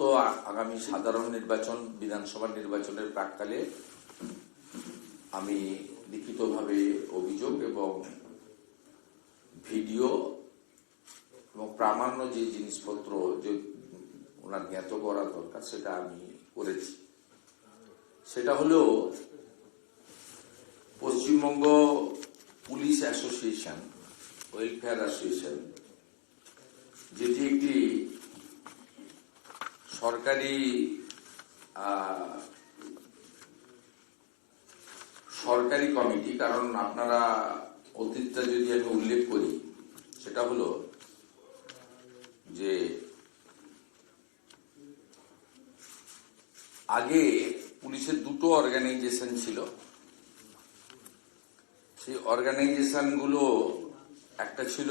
চতুর্থ আগামী সাধারণ নির্বাচন, বিধানসভা নির্বাচনের প্রাক্কালে আমি লিখিতভাবে অভিযোগ এবং ভিডিও এবং প্রামাণ্য যে জিনিসপত্র যে ওনার জ্ঞাত করা দরকার সেটা আমি করেছি। সেটা হলো Paschimbanga police association, welfare association, যেটি একটি সরকারি কমিটি। কারণ আপনারা অতীতটা যদি আমি উল্লেখ করি, সেটা হলো যে আগে পুলিশের দুটো অর্গানাইজেশন ছিল। সেই অর্গানাইজেশনগুলো একটা ছিল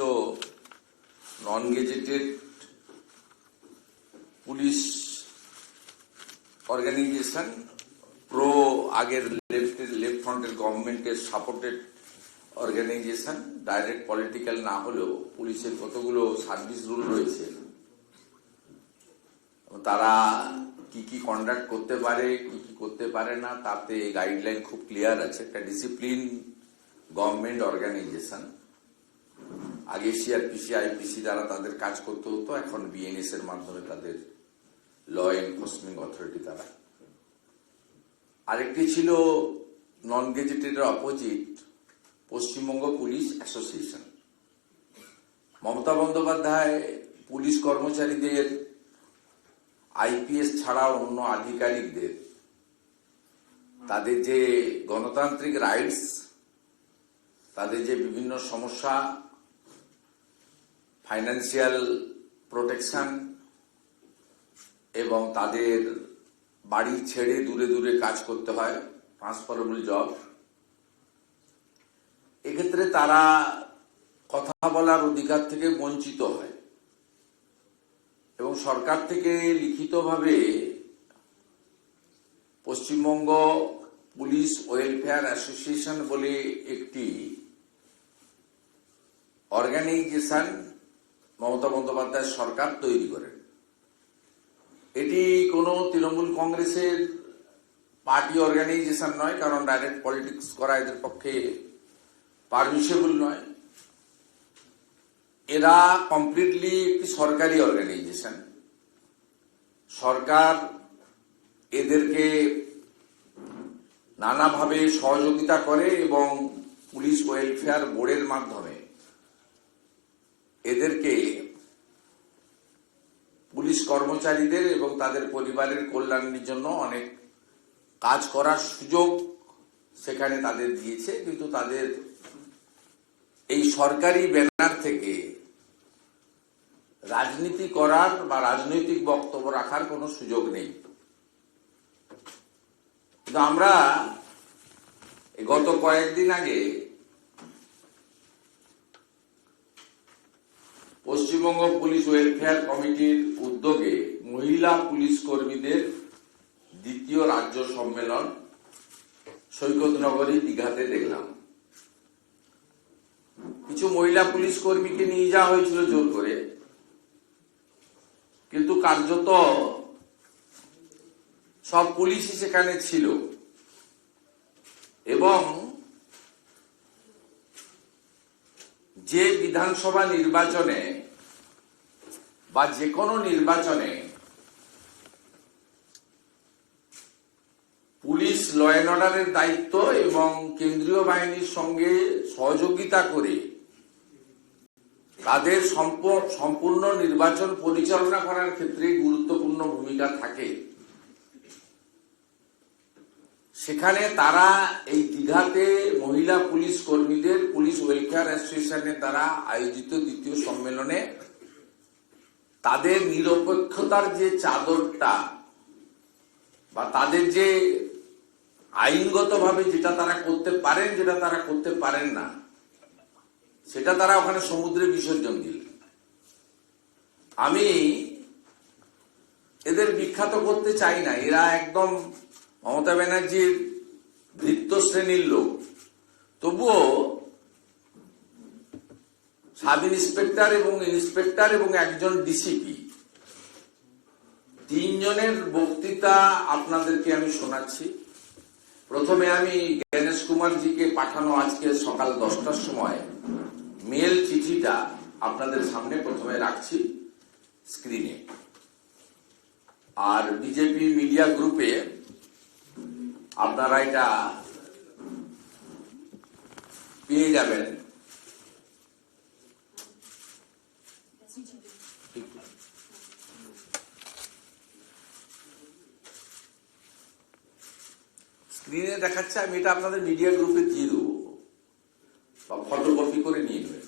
non gazetted police organisation, pro আগের লেফট ফ্রন্টের গভর্নমেন্টের সাপোর্টেড অর্গানাইজেশন, ডাইরেক্ট পলিটিক্যাল না হলেও পুলিশের কতগুলো সার্ভিস রুল রয়েছে, তারা কি কি কন্ডাক্ট করতে পারে, কি কি করতে পারে না, তাতে গাইডলাইন খুব ক্লিয়ার আছে। একটা ডিসিপ্লিন গভর্নমেন্ট অর্গানাইজেশন। আগে সিআরপিসি, আইপিসি দ্বারা তাদের কাজ করতে হতো, এখন বিএনএস এর মাধ্যমে তাদের ল এনফোর্সমেন্ট অথরিটি দ্বারা। আরেকটি ছিল non gazetted opposite Paschimbanga police association. Mamata Bandyopadhyay police কর্মচারীদের, আইপিএস ছাড়া অন্য আধিকারিকদের তাদের যে গণতান্ত্রিক রাইটস, তাদের যে বিভিন্ন সমস্যা, ফাইন্যান্সিয়াল প্রোটেকশন এবং তাদের বাড়ি ছেড়ে দূরে দূরে কাজ করতে হয়, ট্রান্সফারেবল জব, এক্ষেত্রে তারা কথা বলার অধিকার থেকে বঞ্চিত হয় এবং সরকার থেকে লিখিতভাবে পশ্চিমবঙ্গ পুলিশ ওয়েলফেয়ার অ্যাসোসিয়েশন বলে একটি অর্গানাইজেশন মমতা বন্দ্যোপাধ্যায় সরকার তৈরি করেন। এটি কোনো তৃণমূল কংগ্রেসের পার্টি অর্গানাইজেশন নয়, কারণ ডাইরেক্ট পলিটিক্স করা এদের পক্ষে পারমিসেবল নয়। এরা কমপ্লিটলি একটি সরকারি অর্গানাইজেশন। সরকার এদেরকে নানাভাবে সহযোগিতা করে এবং পুলিশ ওয়েলফেয়ার বোর্ডের মাধ্যমে এদেরকে পুলিশ কর্মচারীদের এবং তাদের পরিবারের কল্যাণের জন্য অনেক কাজ করার সুযোগ সেখানে তাদের দিয়েছে। কিন্তু তাদের এই সরকারি ব্যানার থেকে রাজনীতি করার বা রাজনৈতিক বক্তব্য রাখার কোনো সুযোগ নেই। কিন্তু আমরা গত কয়েকদিন আগে পশ্চিমবঙ্গ পুলিশ ওয়েলফেয়ার কমিটির উদ্যোগে মহিলা পুলিশ কর্মীদের দ্বিতীয় রাজ্য সম্মেলন সৈকতনগরী দীঘাতে দেখলাম। কিছু মহিলা পুলিশ কর্মীকে নিয়ে যাওয়া হয়েছিল জোর করে, কিন্তু কার্যত সব পুলিশই সেখানে ছিল এবং যে বিধানসভা নির্বাচনে বা যে কোনো নির্বাচনে পুলিশ ল অ্যান্ড অর্ডারের দায়িত্ব এবং কেন্দ্রীয় বাহিনীর সঙ্গে সহযোগিতা করে তাদের সম্পূর্ণ নির্বাচন পরিচালনা করার ক্ষেত্রে গুরুত্বপূর্ণ ভূমিকা থাকে। সেখানে তারা এই দীঘাতে মহিলা পুলিশ কর্মীদের পুলিশ ওয়েলফেয়ার অ্যাসোসিয়েশনের দ্বারা আয়োজিত দ্বিতীয় সম্মেলনে তাদের নিরপেক্ষতার যে চাদরটা বা তাদের যে আইনগতভাবে যেটা তারা করতে পারেন, যেটা তারা করতে পারেন না, সেটা তারা ওখানে সমুদ্রে বিসর্জন দিল। আমি এদের বিখ্যাত করতে চাই না, এরা একদম মমতা ব্যানার্জির ভৃত্য শ্রেণীর লোক। তবুও সাব ইন্সপেক্টর এবং ইন্সপেক্টর এবং একজন ডিসিপি তিনজনের বক্তৃতা আপনাদেরকে আমি শোনাচ্ছি। প্রথমে আমি জ্ঞানেশ কুমারজিকে পাঠানো আজকে সকাল 10টার সময় মেল চিঠিটা আপনাদের সামনে প্রথমে রাখছি স্ক্রিনে। আর বিজেপি মিডিয়া গ্রুপে আপনারা এটা পেয়ে যাবেন। স্ক্রিনে দেখাচ্ছে, আমি এটা আপনাদের মিডিয়া গ্রুপে দিয়ে দেবো বা ফটোকপি করে নিয়ে নেবেন।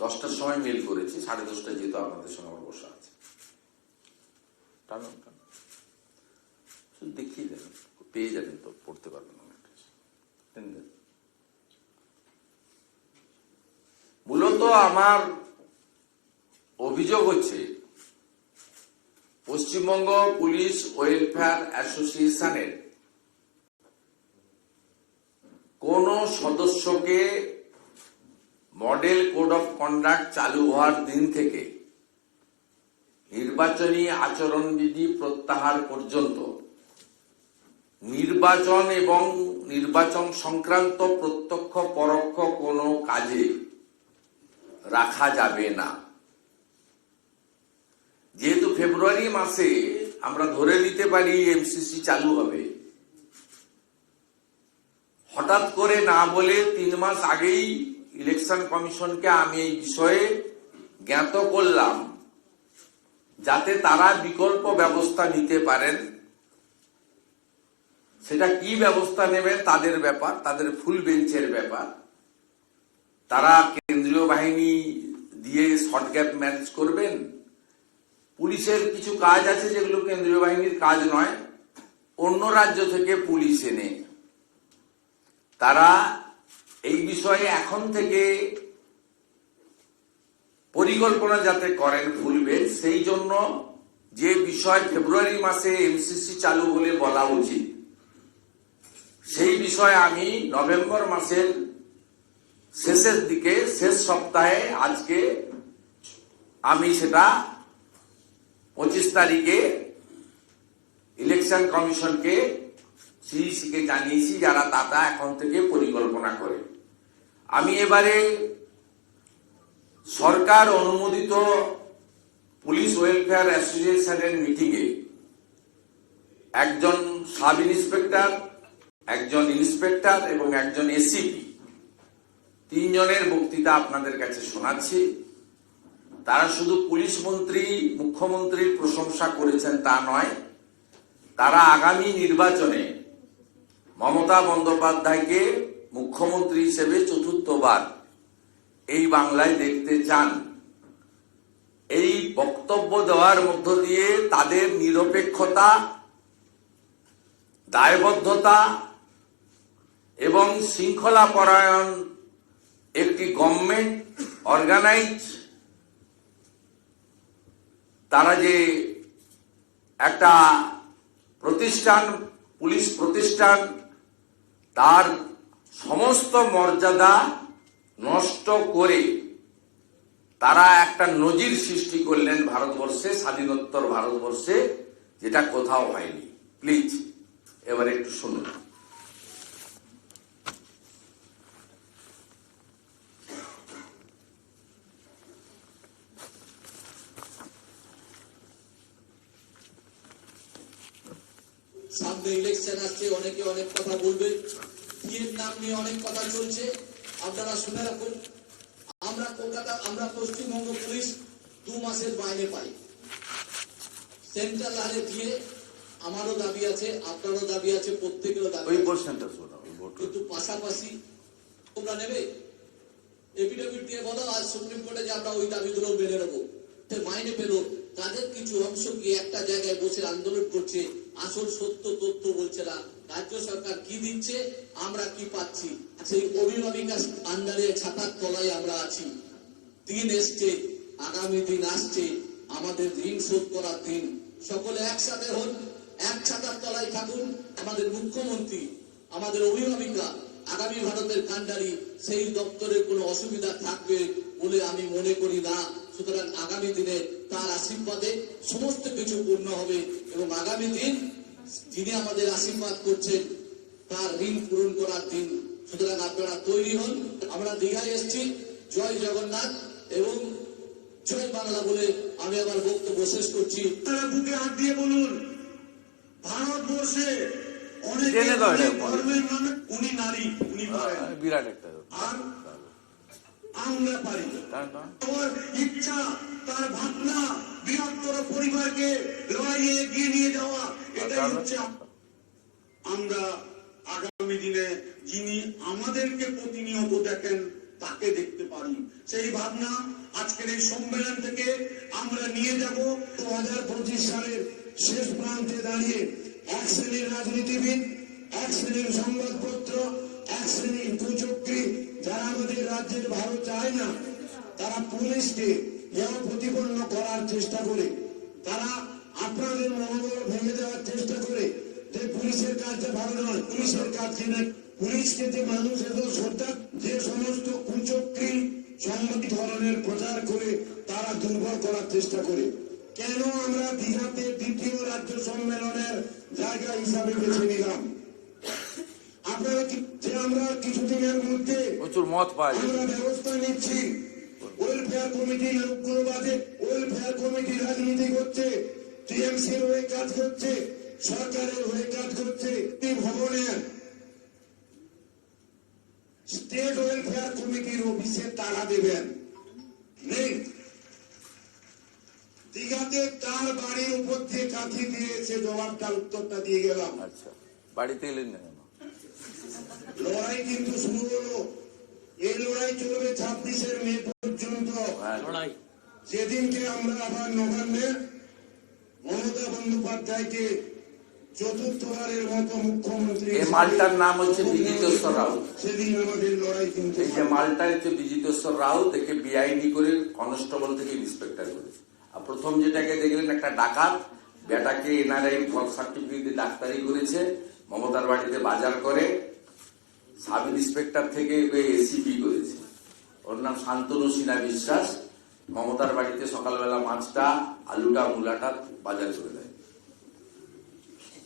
10টার সময় মেল করেছি, 10:30টায় যেহেতু আপনাদের সঙ্গে আমার বসা আছে। দেখিয়ে দেবেন, পেয়ে যাবেন, তো পড়তে পারবেন। মূলত আমার অভিযোগ হচ্ছে পশ্চিমবঙ্গ পুলিশ ওয়েলফেয়ার অ্যাসোসিয়েশনের কোন সদস্যকে মডেল কোড অফ কন্ডাক্ট চালু হওয়ার দিন থেকে নির্বাচনী আচরণবিধি প্রত্যাহার পর্যন্ত নির্বাচন এবং নির্বাচন সংক্রান্ত প্রত্যক্ষ পরোক্ষ কোনো কাজে রাখা যাবে না। যেহেতু ফেব্রুয়ারি মাসে আমরা ধরে নিতে পারি এমসিসি চালু হবে, হঠাৎ করে না বলে 3 মাস আগেই ইলেকশন কমিশনকে আমি এই বিষয়ে জ্ঞাত করলাম, যাতে তারা বিকল্প ব্যবস্থা নিতে পারেন। সেটা কি ব্যবস্থা নেবেন তাদের ব্যাপার, তাদের ফুল বেঞ্চের ব্যাপার। তারা কেন্দ্রীয় বাহিনী দিয়ে শর্ট গ্যাপ ম্যানেজ করবেন, পুলিশের কিছু কাজ আছে যেগুলো কেন্দ্রীয় বাহিনীর কাজ নয়, অন্য রাজ্য থেকে পুলিশ এনে তারা এই বিষয়ে এখন থেকে পরিকল্পনা যাতে করেন ফুল বেঞ্চ, সেই জন্য যে বিষয় ফেব্রুয়ারি মাসে এমসিসি চালু বলে বলা উচিত, সেই বিষয়ে আমি নভেম্বর মাসের শেষের দিকে, শেষ সপ্তাহে, আজকে আমি সেটা 25 তারিখে ইলেকশন কমিশনকে, সিইসিকে জানিয়েছি, যারা তাতা এখন থেকে পরিকল্পনা করে। আমি এবারে সরকার অনুমোদিত পুলিশ ওয়েলফেয়ার অ্যাসোসিয়েশনের মিটিংয়ে একজন সাব ইন্সপেক্টর, একজন ইন্সপেক্টর এবং একজন এসিপি, 3 জনের বক্তৃতা আপনাদের কাছে শোনাচ্ছি। তারা শুধু পুলিশ মন্ত্রী, মুখ্যমন্ত্রীর প্রশংসা করেছেন তা নয়, তারা আগামী নির্বাচনে মমতা বন্দ্যোপাধ্যায়কে মুখ্যমন্ত্রী হিসেবে 4র্থবার এই বাংলায় দেখতে চান। এই বক্তব্য দেওয়ার মধ্য দিয়ে তাদের নিরপেক্ষতা, দায়বদ্ধতা এবং শৃঙ্খলা পরায়ণ একটি গভর্নমেন্ট অর্গানাইজ, তারা যে একটা প্রতিষ্ঠান, পুলিশ প্রতিষ্ঠান, তার সমস্ত মর্যাদা নষ্ট করে তারা একটা নজির সৃষ্টি করলেন ভারতবর্ষে, স্বাধীনোত্তর ভারতবর্ষে, যেটা কোথাও হয়নি। প্লিজ এবার একটু শুনুন। সামনে ইলেকশন আসছে, অনেকে অনেক কথা বলবে, বিয়ের নাম নিয়ে অনেক কথা চলছে। আপনারা শুনে রাখুন, আমরা কলকাতা, আমরা পশ্চিমবঙ্গ পুলিশ 2 মাসের মাইনে পাই। সেন্ট্রাল হারে দিয়ে আমারও দাবি আছে, আপনারও দাবি আছে, প্রত্যেকেরও দাবি আছে, কিন্তু পাশাপাশি তোমরা নেবে এফিডেভিট দিয়ে বলো আজ সুপ্রিম কোর্টে যে আমরা ওই দাবিগুলো মেনে নেবো। মাইনে পেল তাদের কিছু অংশ কি একটা জায়গায় বসে আন্দোলন করছে, আসল সত্য তথ্য বলছে না। রাজ্য সরকার কি দিচ্ছে, আমরা কি পাচ্ছি, সেই অভিভাবিকা আন্ডারে ছাতার তলায় আমরা আছি। দিন এসছে, আগামী দিন আসছে, আমাদের ঋণ শোধ করার দিন। সকলে একসাথে হন, এক ছাতার তলায় থাকুন। আমাদের মুখ্যমন্ত্রী, আমাদের অভিভাবিকা, আগামী ভারতের কান্ডারি, সেই দপ্তরে কোনো অসুবিধা থাকবে বলে আমি মনে করি না। সুতরাং আগামী দিনে তার আশীর্বাদে সমস্ত কিছু পূর্ণ হবে এবং আগামী দিন যিনি আমাদের আশীর্বাদ করছেন তার ঋণ পূরণ করার দিন। সুতরাং আপনারা তৈরি হন। আমরা দীঘায় এসেছি। জয় জগন্নাথ এবং জয় বাংলা বলে আমি আমার বক্তব্য শেষ করছি। তারা বুকে হাত দিয়ে বলুন, ভারতবর্ষে অনেক জেনে দাও এটা। ধর্মের নামে উনি নারী, উনি পারেন, বিরাট একটা আর আমরা পারি। আমার ইচ্ছা, তার ভাবনা, বৃহত্তর পরিবারকে লড়াইয়ে এগিয়ে নিয়ে যাওয়া, এটাই হচ্ছে আমরা আগামী দিনে যিনি আমাদেরকে প্রতিনিয়ত দেখেন তাকে দেখতে পারি। সেই ভাবনা আজকের এই সম্মেলন থেকে আমরা নিয়ে যাব। 2025 সালের শেষ প্রান্তে দাঁড়িয়ে এক শ্রেণীর রাজনীতিবিদ, এক শ্রেণীর সংবাদপত্র, এক শ্রেণীর কুচক্রী যারা আমাদের রাজ্যের ভালো চায় না, তারা পুলিশকে হেয় প্রতিপন্ন করার চেষ্টা করে, তারা আপনাদের মনোবল ভেঙে দেওয়ার চেষ্টা করে যে পুলিশের কাজটা ভালো নয়, পুলিশের কাজ না, পুলিশকে যে মানুষ এত শ্রদ্ধা, যে সমস্ত কুচক্রী সংবাদ ধরনের প্রচার করে তারা দুর্বল করার চেষ্টা করে। কেন আমরা দীঘাতে দ্বিতীয় রাজ্য সম্মেলনের জায়গা হিসাবে বেছে নিলাম? আপনারা যে আমরা কিছুদিনের মধ্যে প্রচুর মত পাওয়া যায়। আমরা ব্যবস্থা নিচ্ছি। ওয়েলফেয়ার কমিটির লোকগুলো বাদে ওয়েলফেয়ার কমিটি রাজনীতি করছে, টিএমসির হয়ে কাজ করছে, সরকারের হয়ে কাজ করছে। এই ভবনের স্টেট ওয়েলফেয়ার কমিটির অফিসে তালা দেবেন নেই। দীঘাতে তার বাড়ির উপর দিয়ে কাঁথি দিয়ে সে জবাবটা উত্তরটা দিয়ে গেলাম। আচ্ছা, বাড়িতে এলেন না কেন? লড়াই কিন্তু শুরু হলো। এই লড়াই চলবে 26 মে পর্যন্ত। লড়াই যেদিনকে আমরা আবার নবান্নে মমতা বন্দ্যোপাধ্যায়কে চতুর্থবারের মতো মুখ্যমন্ত্রী, এই মালটার নাম হচ্ছে বিজিতেশ্বর রাউত। সেদিন আমাদের লড়াই কিন্তু এই যে মালটা হচ্ছে বিজিতেশ্বর রাউত, একে বিআইডি করে কনস্টেবল থেকে ইন্সপেক্টর করেছে। আর প্রথম যেটাকে দেখলেন একটা ডাকাত, বেটাকে এনআরআই সার্টিফিকেট দিয়ে ডাক্তারি করেছে, মমতার বাড়িতে বাজার করে, সাব ইন্সপেক্টর থেকে এসিপি করেছে। ওর নাম শান্তনু সিনহা বিশ্বাস। মমতার বাড়িতে সকালবেলা মাছটা, আলুটা, মূলাটা বাজার করে দেয়।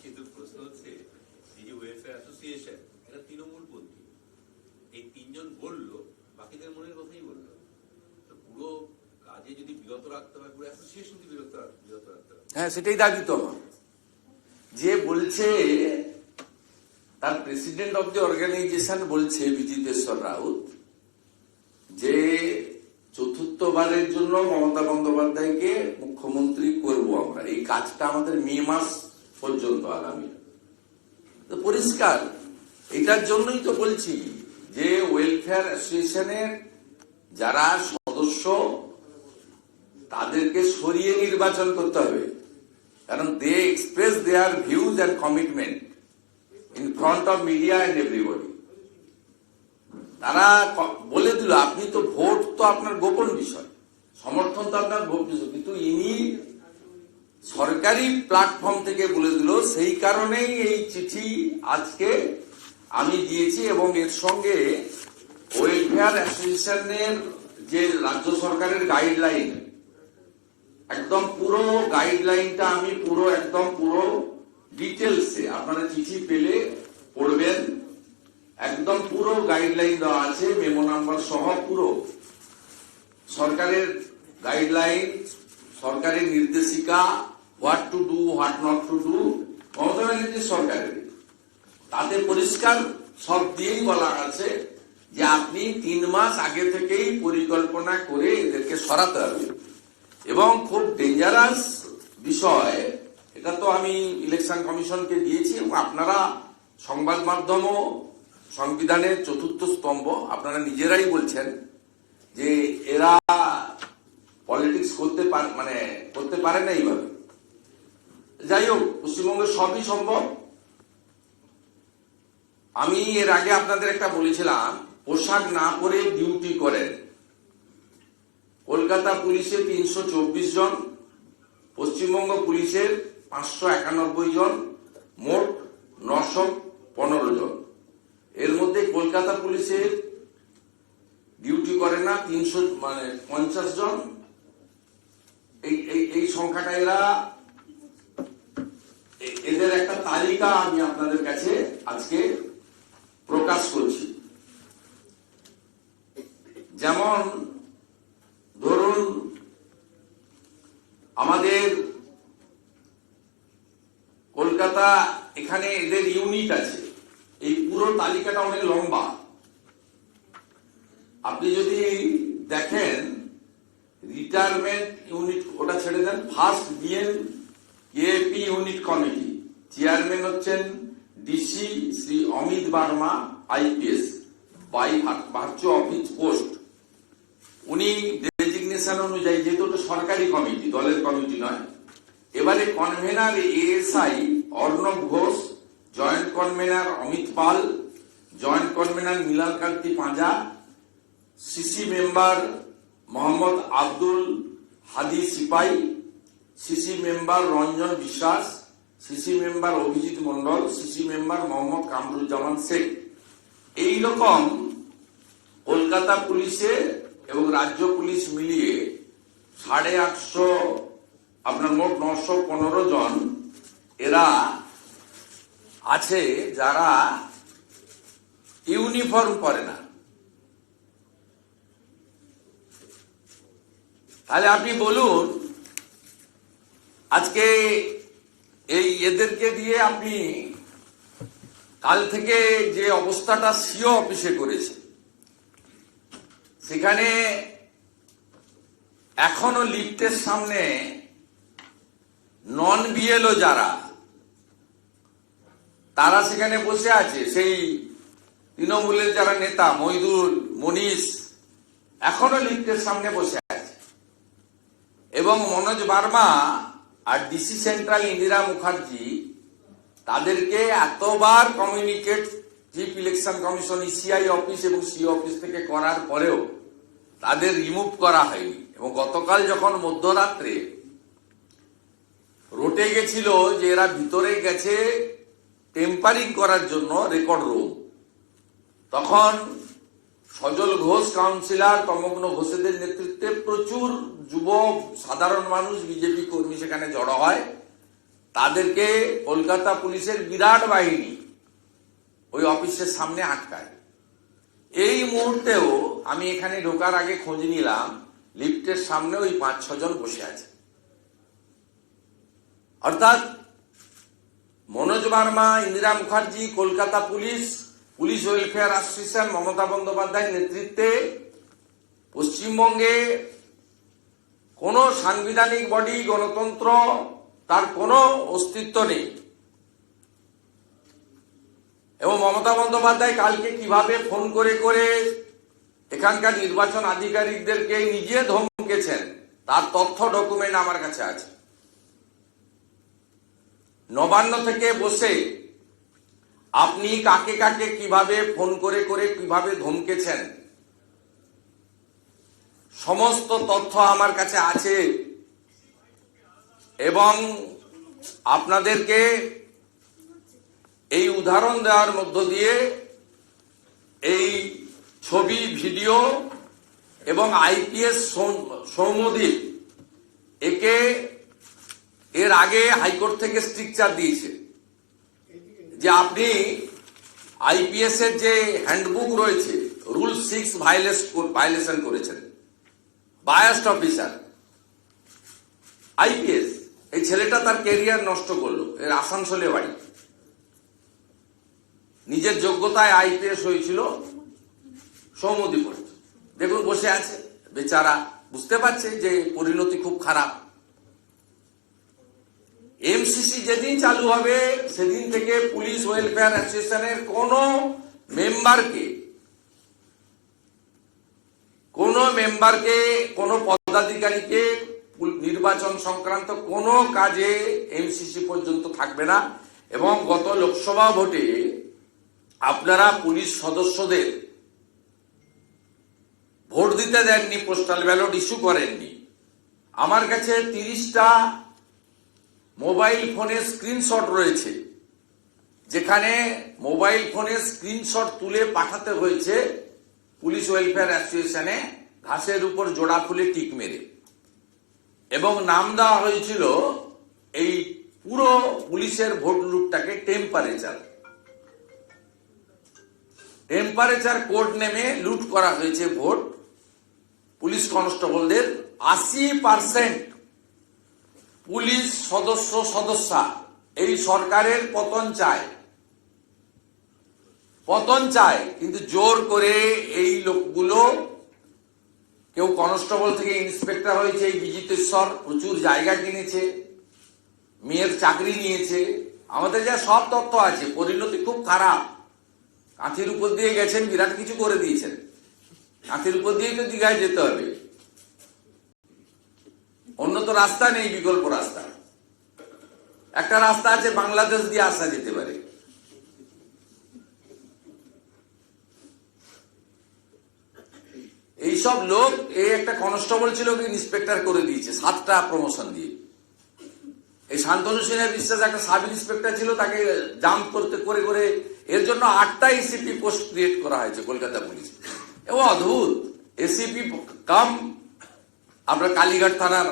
কিন্তু প্রশ্ন হচ্ছে, এই যে ওয়েলফেয়ার অ্যাসোসিয়েশন, এটা তৃণমূলপন্থী। এই তিনজন বললো, বাকিদের মনের কথাই বললো। তো পুরো কাজে যদি বিরত রাখতে হয়, পুরো অ্যাসোসিয়েশনকে বিরত রাখতে হবে। হ্যাঁ, সেটাই দাবি তো আমার। যে বলছে, তার প্রেসিডেন্ট অফ দি অর্গানাইজেশন বলছে বিজিতেশ্বর রাউত, যে চতুর্থবারের জন্য মমতা বন্দ্যোপাধ্যায়কে মুখ্যমন্ত্রী করব আমরা। এই কাজটা আমাদের মে মাস পর্যন্ত আগামী। তো পরিষ্কার, এটার জন্যই তো বলছি যে ওয়েলফেয়ার অ্যাসোসিয়েশনের যারা সদস্য তাদেরকে সরিয়ে নির্বাচন করতে হবে। কারণ they express their views and commitment in front of media and everybody. তারা বলে দিল, আপনি তো ভোট তো আপনার গোপন বিষয়, সমর্থন তো আপনার ভোট বিষয়, কিন্তু ইনি সরকারি প্ল্যাটফর্ম থেকে বলে দিল। সেই কারণেই এই চিঠি আজকে আমি দিয়েছি এবং এর সঙ্গে ওয়েলফেয়ার অ্যাসোসিয়েশনের যে রাজ্য সরকারের গাইডলাইন, একদম পুরো গাইডলাইনটা আমি পুরো ডিটেলসে, আপনারা চিঠি পেলে পড়বেন। একদম পুরো গাইডলাইন দেওয়া আছে, মেমো নাম্বার সহ পুরো সরকারের গাইডলাইন, সরকারের নির্দেশিকা, what to do, what not to do, Mamata ব্যানার্জির সরকারের। তাতে পরিষ্কার সব দিয়েই বলা আছে যে আপনি 3 মাস আগে থেকেই পরিকল্পনা করে এদেরকে সরাতে হবে। এবং খুব ডেঞ্জারাস বিষয়, এটা তো আমি ইলেকশন কমিশনকে দিয়েছি এবং আপনারা সংবাদ মাধ্যমও, সংবিধানের 4th স্তম্ভ, আপনারা নিজেরাই বলছেন যে এরা পলিটিক্স করতে পারে না এইভাবে। যাই হোক, পশ্চিমবঙ্গে সবই সম্ভব। আমি এর আগে আপনাদের একটা বলেছিলাম, পোশাক না পরে ডিউটি করেন। কলকাতা পুলিশে 324 জন, পশ্চিমবঙ্গ পুলিশের 591 জন, মোট 915 জন। এর মধ্যে কলকাতা পুলিশের ডিউটি করে না 350 জন, এই সংখ্যাটা এদের একটা তালিকা আমি আপনাদের কাছে আজকে প্রকাশ করছি। যেমন ধরুন আমাদের কলকাতা, এখানে এদের ইউনিট আছে, এই পুরো তালিকাটা অনেক লম্বা। আপনি যদি দেখেন রিটায়ারমেন্ট ইউনিট, ওটা ছেড়ে দেন, first BN AP unit committee, chairman হচ্ছেন DC Shri Amit Barma IPS by virtual office post. উনি ডেজিগনেশন অনুযায়ী, যেহেতু ওটা সরকারি কমিটি, দলের কমিটি নয়, এবারে convener ASI Arnab Ghosh, joint convener Amit Pal, joint convener Milal Kanti Panja, CC member Mohammad Abdul Hadi Sipai, CC member Ranjan Biswas, CC member Abhijit Mondal, CC member Mohammad Kamruzzaman Sheikh. এইরকম কলকাতা পুলিশে এবং রাজ্য পুলিশ মিলিয়ে 850, আপনার মোট 915 জন এরা আছে যারা ইউনিফর্ম পরে না। তাহলে আপনি বলুন, আজকে এই এদেরকে দিয়ে আপনি কাল থেকে যে অবস্থাটা সিও অফিসে করেছে, সেখানে এখনো লিফটের সামনে নন বিএলও যারা, তারা সেখানে বসে আছে। সেই তৃণমূলের যারা নেতা মইদুল, মনীষ, এখনো লিফটের সামনে বসে আছে। এবং মনোজ বার্মা আর ডিসি সেন্ট্রাল ইন্দিরা মুখার্জি তাদেরকে এতবার communicate chief election commission ECI office এবং সিও অফিস থেকে করার পরেও তাদের রিমুভ করা হয়নি। এবং গতকাল যখন মধ্যরাত্রে রটে গেছিল যে এরা ভিতরে গেছে টেম্পারিং করার জন্য রেকর্ড রুম, তখন সজল ঘোষ কাউন্সিলর, তমগ্ন ঘোষেদের নেতৃত্বে প্রচুর যুব সাধারণ মানুষ, বিজেপি কর্মী সেখানে জড়ো হয়। তাদেরকে কলকাতা পুলিশের বিরাট বাহিনী ওই অফিসের সামনে আটকায়। এই মুহূর্তেও আমি এখানে ঢোকার আগে খোঁজ নিলাম, লিফটের সামনে ওই 5-6 জন বসে আছে। অর্থাৎ Manoj Burma, Indira Mukherjee, Kolkata police, police welfare association, Mamata বন্দ্যোপাধ্যায়ের নেতৃত্বে পশ্চিমবঙ্গে কোনো সাংবিধানিক বডি, গণতন্ত্র, তার কোনো অস্তিত্ব নেই। এবং মমতা বন্দ্যোপাধ্যায় কালকে কিভাবে ফোন করে করে এখানকার নির্বাচন আধিকারিকদেরকে নিজে ধমকেছেন, তার তথ্য ডকুমেন্ট আমার কাছে আছে। নবান্ন থেকে বসে আপনি কাকে কাকে কিভাবে ফোন করে করে কিভাবে ধমকেছেন, সমস্ত তথ্য আমার কাছে আছে। এবং আপনাদেরকে এই উদাহরণ দেওয়ার মধ্য দিয়ে এই ছবি, ভিডিও এবং আইপিএস সৌম্যদীপ, একে এর আগে হাইকোর্ট থেকে স্ট্রিকচার দিয়েছে যে আপনি আইপিএস এর যে হ্যান্ডবুক রয়েছে, রুল 6 ভায়োলেশন করেছেন। বায়াস্ট অফিসার আইপিএস, এই ছেলেটা তার ক্যারিয়ার নষ্ট করলো। এর আসানসোলে বাড়ি, নিজের যোগ্যতায় আইপিএস হয়েছিল, সৌম্যদীপ দেখুন বসে আছে বেচারা, বুঝতে পারছে যে পরিণতি খুব খারাপ। এমসিসি যেদিন চালু হবে সেদিন থেকে পুলিশ ওয়েলফেয়ার অ্যাসোসিয়েশনের কোনো মেম্বারকে, কোনো পদাধিকারীকে নির্বাচন সংক্রান্ত কোনো কাজে এমসিসি পর্যন্ত থাকবে না। এবং গত লোকসভা ভোটে আপনারা পুলিশ সদস্যদের ভোট দিতে দেননি, পোস্টাল ব্যালট ইস্যু করেননি। আমার কাছে 30টা মোবাইল ফোনের স্ক্রিনশট রয়েছে, যেখানে মোবাইল ফোনের স্ক্রিনশট তুলে পাঠাতে হয়েছে পুলিশ ওয়েলফেয়ার অ্যাসোসিয়েশনে, ঘাসের উপর জোড়া ফুলে টিক মেরে। এবং নাম দেওয়া হয়েছিল এই পুরো পুলিশের ভোট লুটটাকে টেম্পারেচার কোড নেমে লুট করা হয়েছে ভোট। পুলিশ কনস্টেবলদের 80% পুলিশ সদস্যা এই সরকারের পতন চায়, কিন্তু জোর করে এই লোকগুলো, কেউ কনস্টেবল থেকে ইন্সপেক্টর হয়েছে, এই বিজিতেশ্বর প্রচুর জায়গা কিনেছে, মেয়ের চাকরি নিয়েছে, আমাদের যা সব তথ্য আছে। পরিণতি খুব খারাপ। কাঁথির উপর দিয়ে গেছেন, বিরাট কিছু করে দিয়েছেন। কাঁথির উপর দিয়েই তো দীঘায় যেতে হবে, অন্য তো রাস্তা নেই, বিকল্প রাস্তা। একটা রাস্তা আছে, বাংলাদেশ দিয়ে আসা যেতে পারে। এইসব লোক, এই একটা কনস্টেবল ছিল, ইন্সপেক্টর করে দিয়েছে 7টা প্রমোশন দিয়ে। এই শান্তনু সিনহা বিশ্বাস একটা সাব ইন্সপেক্টর ছিল, তাকে জাম্প করতে করে এর জন্য 8টা এসিপি পোস্ট ক্রিয়েট করা হয়েছে কলকাতা পুলিশ। এবং অদ্ভুত, এসিপি কাম আপনার কালীঘাট থানার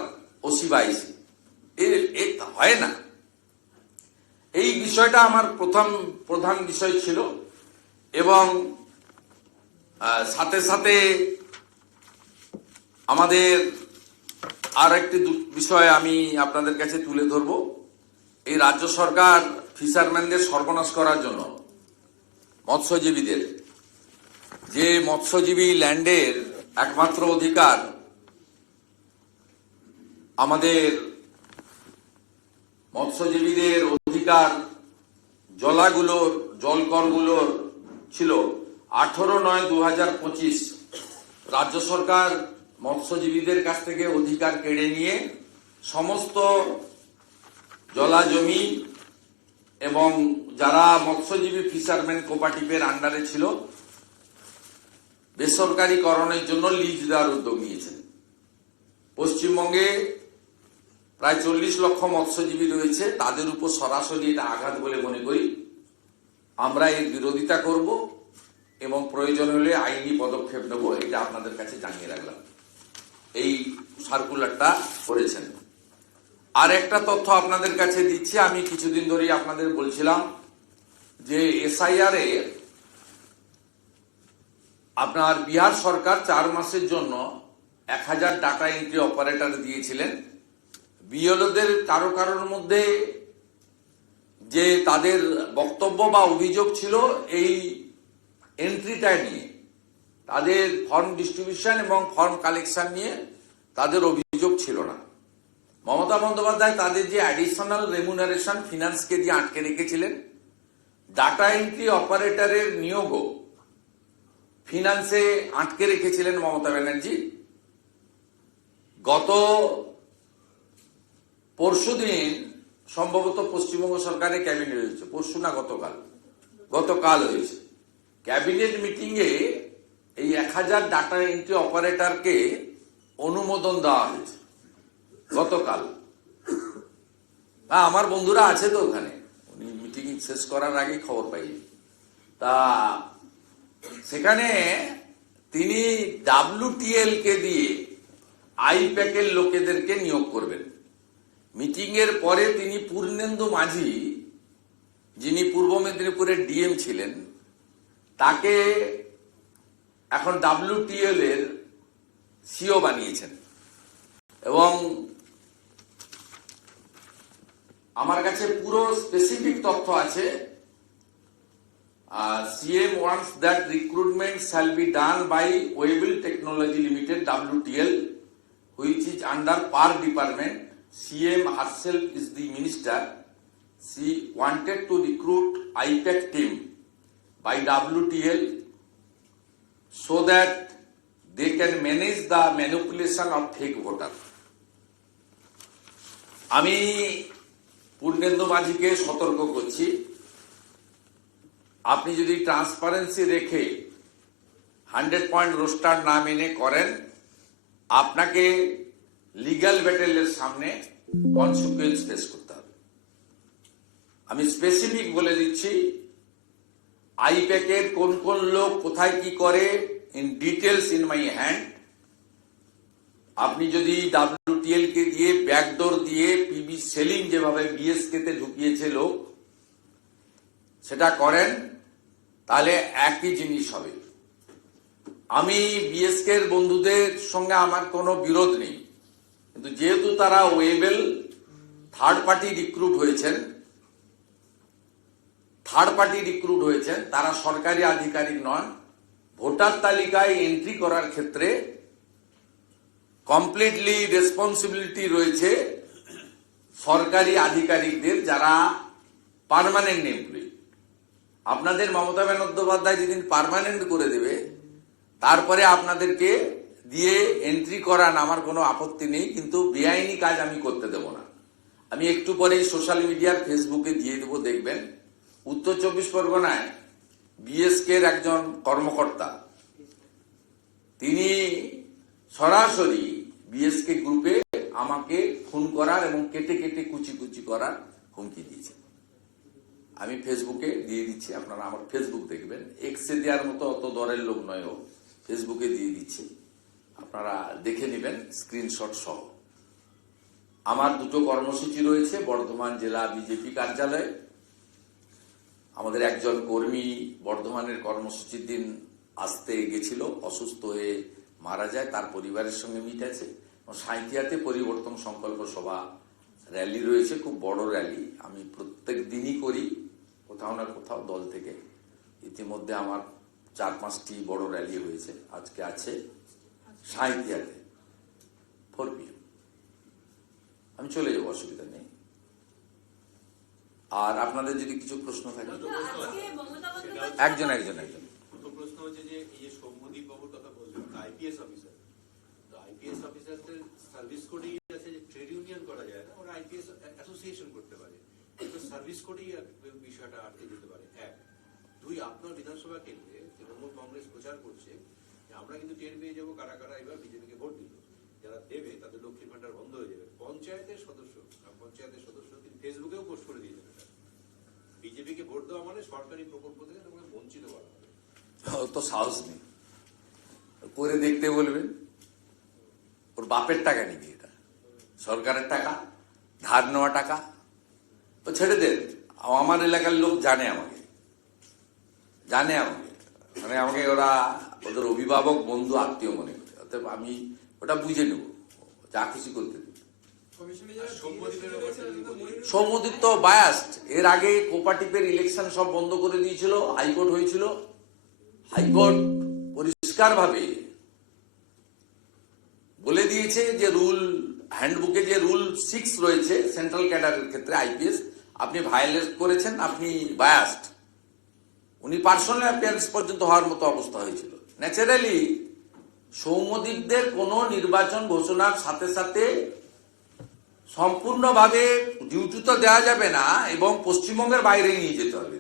ওসি বা আইসি, হয় না। এই বিষয়টা আমার প্রধান বিষয় ছিল। এবং সাথে সাথে আমাদের আর একটি বিষয় আমি আপনাদের কাছে তুলে ধরব। এই রাজ্য সরকার ফিশারম্যানদের সর্বনাশ করার জন্য, মৎস্যজীবীদের, যে মৎস্যজীবী ল্যান্ডের একমাত্র অধিকার আমাদের মৎস্যজীবীদের অধিকার জলকরগুলোর ছিল 18/9/2025 রাজ্য সরকার মৎস্যজীবীদের কাছ থেকে অধিকার কেড়ে নিয়ে সমস্ত জলাজমি এবং যারা মৎস্যজীবী ফিশারম্যান কোঅপারেটিভের আন্ডারে ছিল বেসরকারীকরণের জন্য লিজ দেওয়ার উদ্যোগ নিয়েছেন। পশ্চিমবঙ্গে প্রায় 40 লক্ষ মৎস্যজীবী রয়েছে, তাদের উপর সরাসরি এটা আঘাত বলে মনে করি। আমরা এর বিরোধিতা করব এবং প্রয়োজন হলে আইনি পদক্ষেপ নেব, এটা আপনাদের কাছে জানিয়ে রাখলাম। এই সার্কুলারটা করেছেন। আর একটা তথ্য আপনাদের কাছে দিচ্ছি, আমি কিছুদিন ধরেই আপনাদের বলছিলাম যে এসআইআর এ আপনার বিহার সরকার 4 মাসের জন্য 1000 ডাটা এন্ট্রি অপারেটর দিয়েছিলেন। বিএলওদের কারোর মধ্যে যে তাদের বক্তব্য বা অভিযোগ ছিল এই এন্ট্রিটা নিয়ে, তাদের ফর্ম ডিস্ট্রিবিউশন এবং ফর্ম কালেকশন নিয়ে তাদের অভিযোগ ছিল না। মমতা বন্দ্যোপাধ্যায় তাদের যে অ্যাডিশনাল রেমুনারেশন ফিনান্সকে দিয়ে আটকে রেখেছিলেন, ডাটা এন্ট্রি অপারেটরের নিয়োগও ফিনান্সে আটকে রেখেছিলেন মমতা ব্যানার্জি। গত পরশুদিন সম্ভবত পশ্চিমবঙ্গ সরকারের ক্যাবিনেট হয়েছে, পরশু না গতকাল হয়েছে। ক্যাবিনেট মিটিং এ এই 1000 ডাটা এন্ট্রি অপারেটরকে অনুমোদন দেওয়া হয়েছে গতকাল। আমার বন্ধুরা আছে তো ওখানে, উনি মিটিং শেষ করার আগেই খবর পাই। তা সেখানে তিনি WTL কে দিয়ে আইপ্যাকের লোকেদেরকে নিয়োগ করবেন। মিটিং এর পরে তিনি পূর্ণেন্দু মাঝি, যিনি পূর্ব মেদিনীপুরের ডিএম ছিলেন, তাকে এখন WTL এর সিও বানিয়েছেন। এবং আমার কাছে পুরো স্পেসিফিক তথ্য আছে। CM wants that recruitment shall be done by Waybill Technology Limited WTL, which is under per department. CM herself is the minister. She wanted to recruit IPAC team by WTL so that they can manage the manipulation of fake voter. আমি পূর্ণেন্দু মাঝিকে সতর্ক করছি, আপনি যদি transparency রেখে 100 point roaster না মেনে করেন, আপনাকে লিগ্যাল ব্যাটেলের সামনে কনসিকুয়েন্স ফেস করতে হবে। আমি স্পেসিফিক বলে দিচ্ছি, আইপ্যাকের কোন লোক কোথায় কি করে, in details in my hand. আপনি যদি WTL কে দিয়ে ব্যাকডোর দিয়ে পিবি সেলিং যেভাবে বিএসকে তে ঢুকিয়েছে লোক সেটা করেন, তাহলে একই জিনিস হবে। আমি বিএসকে এর বন্ধুদের সঙ্গে আমার কোনো বিরোধ নেই, কিন্তু যেহেতু তারা ওয়েবেল থার্ড পার্টি রিক্রুট হয়েছেন, তারা সরকারি আধিকারিক নন। ভোটার তালিকায় এন্ট্রি করার ক্ষেত্রে কমপ্লিটলি রেসপন্সিবিলিটি রয়েছে সরকারি আধিকারিকদের, যারা পার্মানেন্ট এমপ্লয়ি। আপনাদের মমতা বন্দ্যোপাধ্যায় যেদিন পার্মানেন্ট করে দেবে, তারপরে আপনাদেরকে দিয়ে এন্ট্রি করান, আমার কোনো আপত্তি নেই, কিন্তু বেআইনি কাজ আমি করতে দেব না। আমি একটু পরেই সোশ্যাল মিডিয়ার ফেসবুকে দিয়ে দেবো, দেখবেন। উত্তর 24 পরগনায় বিএসকে এর একজন কর্মকর্তা, তিনি সরাসরি বিএসকে গ্রুপে আমাকে খুন করার এবং কেটে কেটে কুচি কুচি করার হুমকি দিয়েছেন। আমি ফেসবুকে দিয়ে দিচ্ছি, আপনারা আমার ফেসবুক দেখবেন। এক্সে দেওয়ার মতো অত দরের লোক নয় ও, ফেসবুকে দিয়ে দিচ্ছি, আপনারা দেখে নেবেন স্ক্রিনশট সহ। আমার দুটো কর্মসূচি রয়েছে বর্ধমান জেলা বিজেপি কার্যালয়ে। আমাদের একজন কর্মী বর্ধমানের কর্মসূচির দিন আসতে গেছিল, অসুস্থ হয়ে মারা যায়, তার পরিবারের সঙ্গে মিট আছে। সাঁইথিয়াতে পরিবর্তন সংকল্প সভা র্যালি রয়েছে, খুব বড় র্যালি। আমি প্রত্যেক দিনই করি কোথাও না কোথাও দল থেকে। ইতিমধ্যে আমার 4-5টি বড় র্যালি হয়েছে, আজকে আছে সাঁইথিয়াতে 4 PM। আমি চলে যাবো, অসুবিধা নেই। আর আপনাদের যদি কিছু প্রশ্ন থাকে, একজন। প্রথম প্রশ্ন হচ্ছে যে এই যে সৌম্যদীপ বাবুর কথা বললেন, আইপিএস অফিসার, তো আইপিএস অফিসারদের সার্ভিস কোডেই আছে যে ট্রেড ইউনিয়ন করা যায় না, ওরা আইপিএস অ্যাসোসিয়েশন করতে পারে, কিন্তু সার্ভিস কোডেই বিষয়টা আটকে যেতে পারে। 1, 2, আপনার বিধানসভা কেন্দ্রে তৃণমূল কংগ্রেস প্রচার করছে যে আমরা কিন্তু টের পেয়ে যাবো কারা কারা এবার বিজেপিকে ভোট দিল, যারা দেবে তাদের লক্ষ্মীর ভান্ডার বন্ধ হয়ে যাবে। পঞ্চায়েতের সদস্য তিনি ফেসবুকেও পোস্ট করে দিয়েছেন, বিজেপিকে ভোট দেওয়া মানে সরকারি প্রকল্প থেকে তোমাকে বঞ্চিত করা হবে। তো সাহস নেই, করে দেখতে বলবেন। ওর বাপের টাকা নাকি এটা? সরকারের টাকা, ধার নেওয়া টাকা, তো ছেড়ে দেন। আমার এলাকার লোক জানে আমাকে, মানে আমাকে ওরা ওদের অভিভাবক, বন্ধু, আত্মীয় মনে করে। অতএব আমি ওটা বুঝে নেব, যা খুশি করতে দিই। সৌম্যদীপ তো বায়াস্ট। এর আগে কোপাটিপের ইলেকশন সব বন্ধ করে দিয়েছিল, হাইকোর্ট হয়েছিল। হাইকোর্ট পরিষ্কারভাবে বলে দিয়েছে যে হ্যান্ডবুকে যে রুল 6 রয়েছে সেন্ট্রাল ক্যাডারের ক্ষেত্রে আইপিএস, আপনি ভায়োলেট করেছেন, আপনি বায়াস্ট। উনি পার্সোনাল অ্যাপিয়ারেন্স পর্যন্ত হওয়ার মতো অবস্থা হয়েছিল। ন্যাচারালি সৌম্যদীপদের কোনো নির্বাচন ঘোষণার সাথে সাথে সম্পূর্ণভাবে ডিউটি তো দেওয়া যাবে না, এবং পশ্চিমবঙ্গের বাইরে নিয়ে যেতে হবে।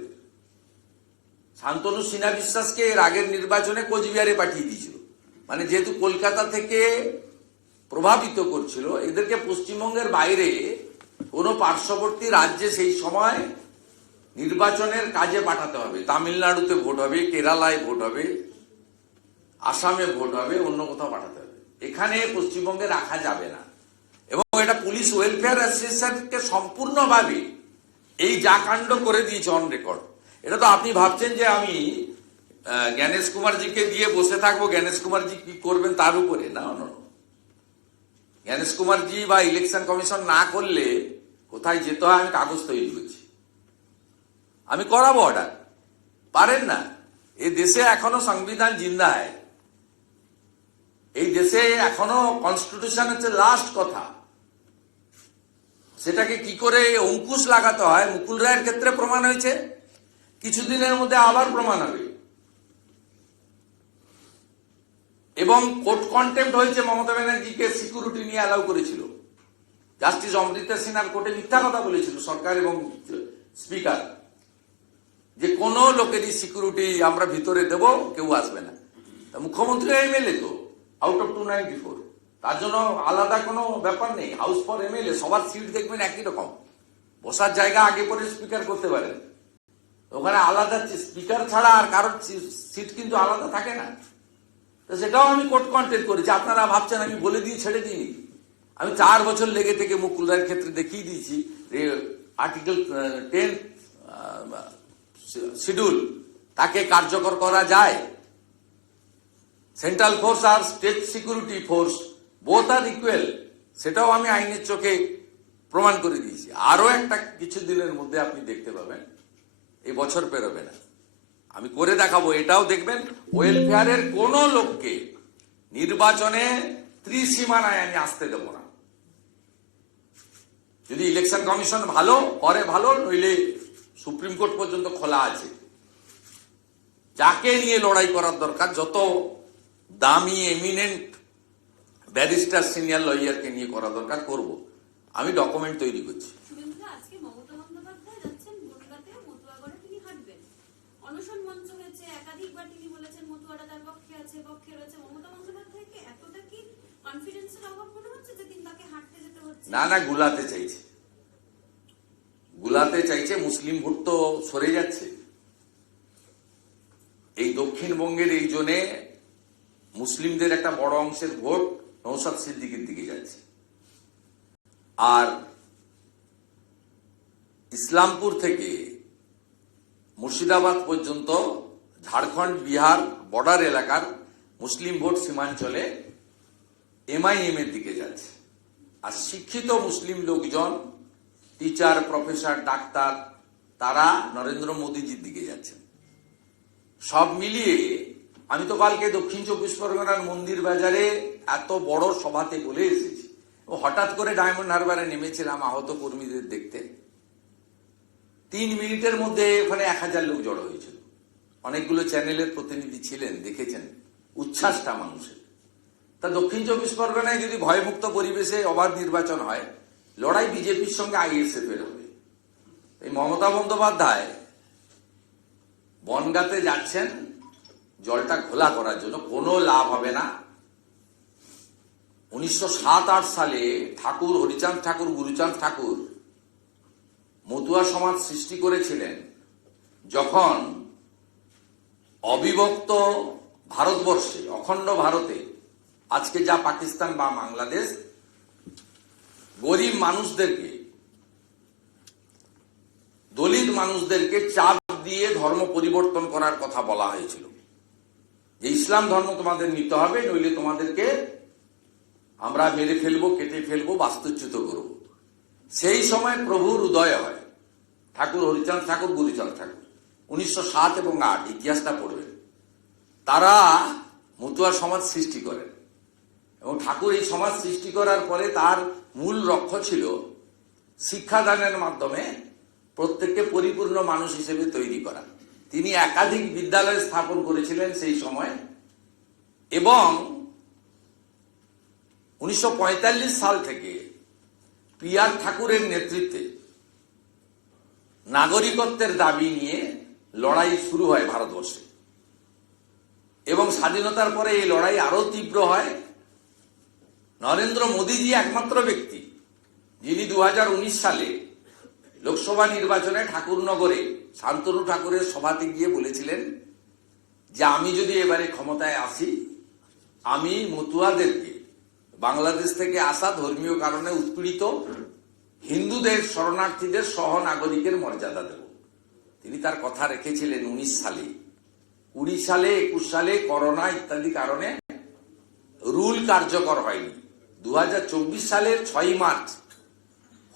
শান্তনু সিনহা বিশ্বাসকে এর আগের নির্বাচনে কোচবিহারে পাঠিয়ে দিয়েছিল, মানে যেহেতু কলকাতা থেকে প্রভাবিত করছিল, এদেরকে পশ্চিমবঙ্গের বাইরে কোনো পার্শ্ববর্তী রাজ্যে সেই সময় নির্বাচনের কাজে পাঠাতে হবে। তামিলনাড়ুতে ভোট হবে, কেরালায় ভোট হবে, আসামে ভোট হবে, অন্য কোথাও পাঠাতে হবে। এখানে পশ্চিমবঙ্গে রাখা যাবে না। এবং এটা পুলিশ ওয়েলফেয়ার অ্যাসোসিয়েশনকে সম্পূর্ণভাবে এই যা কাণ্ড করে দিয়েছে অন রেকর্ড। এটা তো আপনি ভাবছেন যে আমি জ্ঞানেশ কুমারজিকে দিয়ে বসে থাকবো, জ্ঞানেশ কুমারজি কি করবেন তার উপরে? না, জ্ঞানেশ কুমারজি বা ইলেকশন কমিশন না করলে কোথায় যেতে হয় আমি কাগজ তৈরি করছি, আমি করাবো অর্ডার। পারেন না? এই দেশে এখনো সংবিধান জিন্দা হয়, এই দেশে এখনো কনস্টিটিউশন হচ্ছে লাস্ট কথা। সেটাকে কি করে অঙ্কুশ লাগাতে হয় মুকুল রায়ের ক্ষেত্রে প্রমাণ হয়েছে, কিছুদিনের মধ্যে আবার প্রমাণ হবে। এবং কোর্ট কন্টেম্প্ট হয়েছে, মমতা ব্যানার্জিকে সিকিউরিটি নিয়ে অ্যালাউ করেছিল। জাস্টিস অমৃতা সিনহার কোর্টে মিথ্যা কথা বলেছিল সরকার এবং স্পিকার, যে কোনো লোকেরই সিকিউরিটি আমরা ভিতরে দেব, কেউ আসবে না। মুখ্যমন্ত্রী এমএলএ তো আউট অফ 294, তার জন্য আলাদা কোনো ব্যাপার নেই। হাউস ফর এমএলএ, সবার সিট দেখবেন একই রকম, বসার জায়গা আগে পরে স্পিকার করতে পারেন। ওখানে আলাদা স্পিকার ছাড়া আর কারোর সিট কিন্তু আলাদা থাকে না। তো সেটাও আমি কোর্ট কন্টেন্ট করেছি। আপনারা ভাবছেন আমি বলে দিয়ে ছেড়ে দিইনি। আমি 4 বছর লেগে থেকে মুকুল রায়ের ক্ষেত্রে দেখিয়ে দিয়েছি যে আর্টিকেল 10 শিডিউল তাকে কার্যকর করা যায়। সেন্ট্রাল ফোর্স আর স্টেট সিকিউরিটি ফোর্স বোথ আর ইকুয়াল, সেটাও আমি আইনের চোখে প্রমাণ করে দিয়েছি। আরো একটা কিছু দিনের মধ্যে আপনি দেখতে পাবেন, এই বছর পেরোবে না, আমি করে দেখাবো। এটাও দেখবেন, ওয়েলফেয়ারের কোন লোককে নির্বাচনে ত্রিসীমানায় আমি আসতে দেব না। যদি ইলেকশন কমিশন ভালো করে ভালো, নইলে সুপ্রিম কোর্ট পর্যন্ত খোলা আছে। যাকে নিয়ে লড়াই করার দরকার, যত দামি এমিনেন্ট ব্যারিস্টার সিনিয়র লয়ারকে নিয়ে করা দরকার করব। আমি ডকুমেন্ট তৈরি করছি। শুভেন্দুদা, আজকে মমতা বন্দ্যোপাধ্যায় যাচ্ছেন বনগাঁতে, মতুয়াগড়ে তিনি হাঁটবেন। অনশন মঞ্চ হয়েছে, একাধিকবার তিনি বলেছেন মতুয়ারা তার পক্ষে আছে, পক্ষে রয়েছে। মমতা বন্দ্যোপাধ্যায়কে এতটা কি কনফিডেন্সের অভাব মনে হচ্ছে যে তিনি তাকে হাঁটতে যেতে হচ্ছে? না না, গুলাতে চাইছে, গুলাতে চাইছে। মুসলিম ভোট তো সরে যাচ্ছে। এই দক্ষিণবঙ্গের এই জোনে মুসলিমদের একটা বড় অংশের ভোট নওশাদ সিদ্দিকীর দিকে যাচ্ছে। আর ইসলামপুর থেকে মুর্শিদাবাদ পর্যন্ত ঝাড়খণ্ড বিহার বর্ডার এলাকার মুসলিম ভোট সীমাঞ্চলে এমআইএম এর দিকে যাচ্ছে। আর শিক্ষিত মুসলিম লোকজন, টিচার, প্রফেসর, ডাক্তার, তারা নরেন্দ্র মোদীজির দিকে যাচ্ছেন। সব মিলিয়ে আমি তো কালকে দক্ষিণ 24 পরগনার মন্দির বাজারে এত বড় সভাতে বলে এসেছি। হঠাৎ করে ডায়মন্ড হারবারে নেমেছিলাম আহত কর্মীদের দেখতে। 3 মিনিটের মধ্যে ওখানে 1000 লোক জড়ো হয়েছিল। অনেকগুলো চ্যানেলের প্রতিনিধি ছিলেন, দেখেছেন উচ্ছ্বাসটা মানুষের। তা দক্ষিণ 24 পরগনায় যদি ভয়মুক্ত পরিবেশে অবাধ নির্বাচন হয়, লড়াই বিজেপির সঙ্গে আইএসএফ এর হবে। এই মমতা বন্দ্যোপাধ্যায় বনগাঁতে যাচ্ছেন জলটা ঘোলা করার জন্য। কোনো লাভ হবে না। 1907-8 সালে ঠাকুর হরিচাঁদ ঠাকুর, গুরুচাঁদ ঠাকুর মতুয়া সমাজ সৃষ্টি করেছিলেন, যখন অবিভক্ত ভারতবর্ষে, অখণ্ড ভারতে, আজকে যা পাকিস্তান বা বাংলাদেশ, গরিব মানুষদেরকে, দলিত মানুষদেরকে চাপ দিয়ে ধর্ম পরিবর্তন করার কথা বলা হয়েছিল, যে ইসলাম ধর্ম তোমাদের নিতে হবে, নইলে তোমাদেরকে আমরা মেরে ফেলবো, কেটে ফেলবো, বাস্তুচ্যুত করব। সেই সময় প্রভুর উদয় হয়, ঠাকুর হরিচাঁদ ঠাকুর, গুরুচাঁদ ঠাকুর। 1907 এবং 8 ইতিহাসটা পড়বেন। তারা মতুয়া সমাজ সৃষ্টি করেন এবং ঠাকুর এই সমাজ সৃষ্টি করার পরে তার মূল লক্ষ্য ছিল শিক্ষাদানের মাধ্যমে প্রত্যেককে পরিপূর্ণ মানুষ হিসেবে তৈরি করা। তিনি একাধিক বিদ্যালয় স্থাপন করেছিলেন সেই সময়। এবং 1945 সাল থেকে পি.আর. ঠাকুরের নেতৃত্বে নাগরিকত্বের দাবি নিয়ে লড়াই শুরু হয় ভারতবর্ষে। এবং স্বাধীনতার পরে এই লড়াই আরো তীব্র হয়। নরেন্দ্র মোদীজি একমাত্র ব্যক্তি যিনি 2019 সালে লোকসভা নির্বাচনে ঠাকুরনগরে শান্তনু ঠাকুরের সভাতে গিয়ে বলেছিলেন যে আমি যদি এবারে ক্ষমতায় আসি, আমি মতুয়াদেরকে বাংলাদেশ থেকে আসা ধর্মীয় কারণে উৎপীড়িত হিন্দুদের, শরণার্থীদের সহ নাগরিকের মর্যাদা দেব। তিনি তার কথা রেখেছিলেন 19 সালে। 20 সালে, 21 সালে করোনা ইত্যাদি কারণে রুল কার্যকর হয়নি। 2024 সালের 6 মার্চ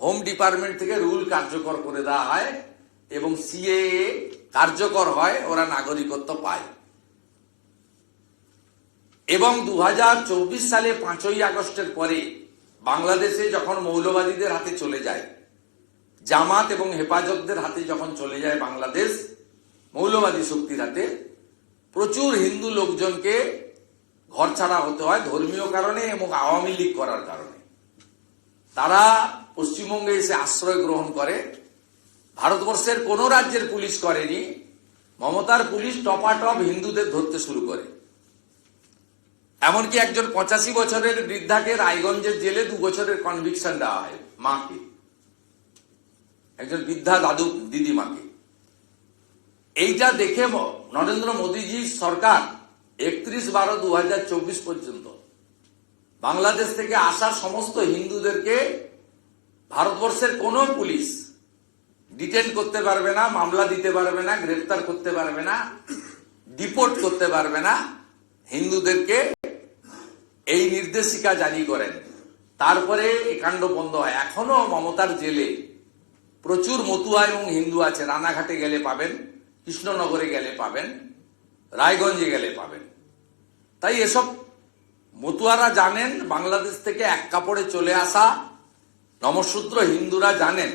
হোম ডিপার্টমেন্ট থেকে রুল কার্যকর করে দেওয়া হয় এবং সিএএ কার্যকর হয়, ওরা নাগরিকত্ব পায়। এবং 2024 সালে 5ই আগস্টের পরে বাংলাদেশে যখন মৌলবাদীদের হাতে চলে যায়, জামাত এবং হেফাজতদের হাতে যখন চলে যায় বাংলাদেশ, মৌলবাদী শক্তির হাতে, প্রচুর হিন্দু লোকজনকে ঘর ছাড়া হতে হয় ধর্মীয় কারণে এবং আওয়ামী লীগ করার কারণে। তারা পশ্চিমবঙ্গে এসে আশ্রয় গ্রহণ করে। ভারতবর্ষের কোন রাজ্যের পুলিশ করেনি। মমতার পুলিশ টপাটপ হিন্দুদের ধরতে শুরু করে। এমনকি একজন 85 বছরের বৃদ্ধাকে রায়গঞ্জের জেলে 2 বছরের কনভিকশন দেওয়া হয়, মাকে, একজন বৃদ্ধা দাদু দিদিমাকে। এইটা দেখে নরেন্দ্র মোদীজির সরকার 31/12/2024 পর্যন্ত বাংলাদেশ থেকে আসা সমস্ত হিন্দুদেরকে ভারতবর্ষের কোনো পুলিশ ডিটেন করতে পারবে না, মামলা দিতে পারবে না, গ্রেফতার করতে পারবে না, ডিপোর্ট করতে পারবে না। হিন্দুদেরকে এই নির্দেশিকা জারি করেন, তারপরে এ কাণ্ড বন্ধ হয়। এখনো মমতার জেলে প্রচুর মতুয়া এবং হিন্দু আছে। রানাঘাটে গেলে পাবেন, কৃষ্ণনগরে গেলে পাবেন, রায়গঞ্জে গেলে পাবেন। তাই এসব মতুয়ারা জানেন, বাংলাদেশ থেকে এক কাপড়ে চলে আসা নমশূদ্র হিন্দুরা জানেন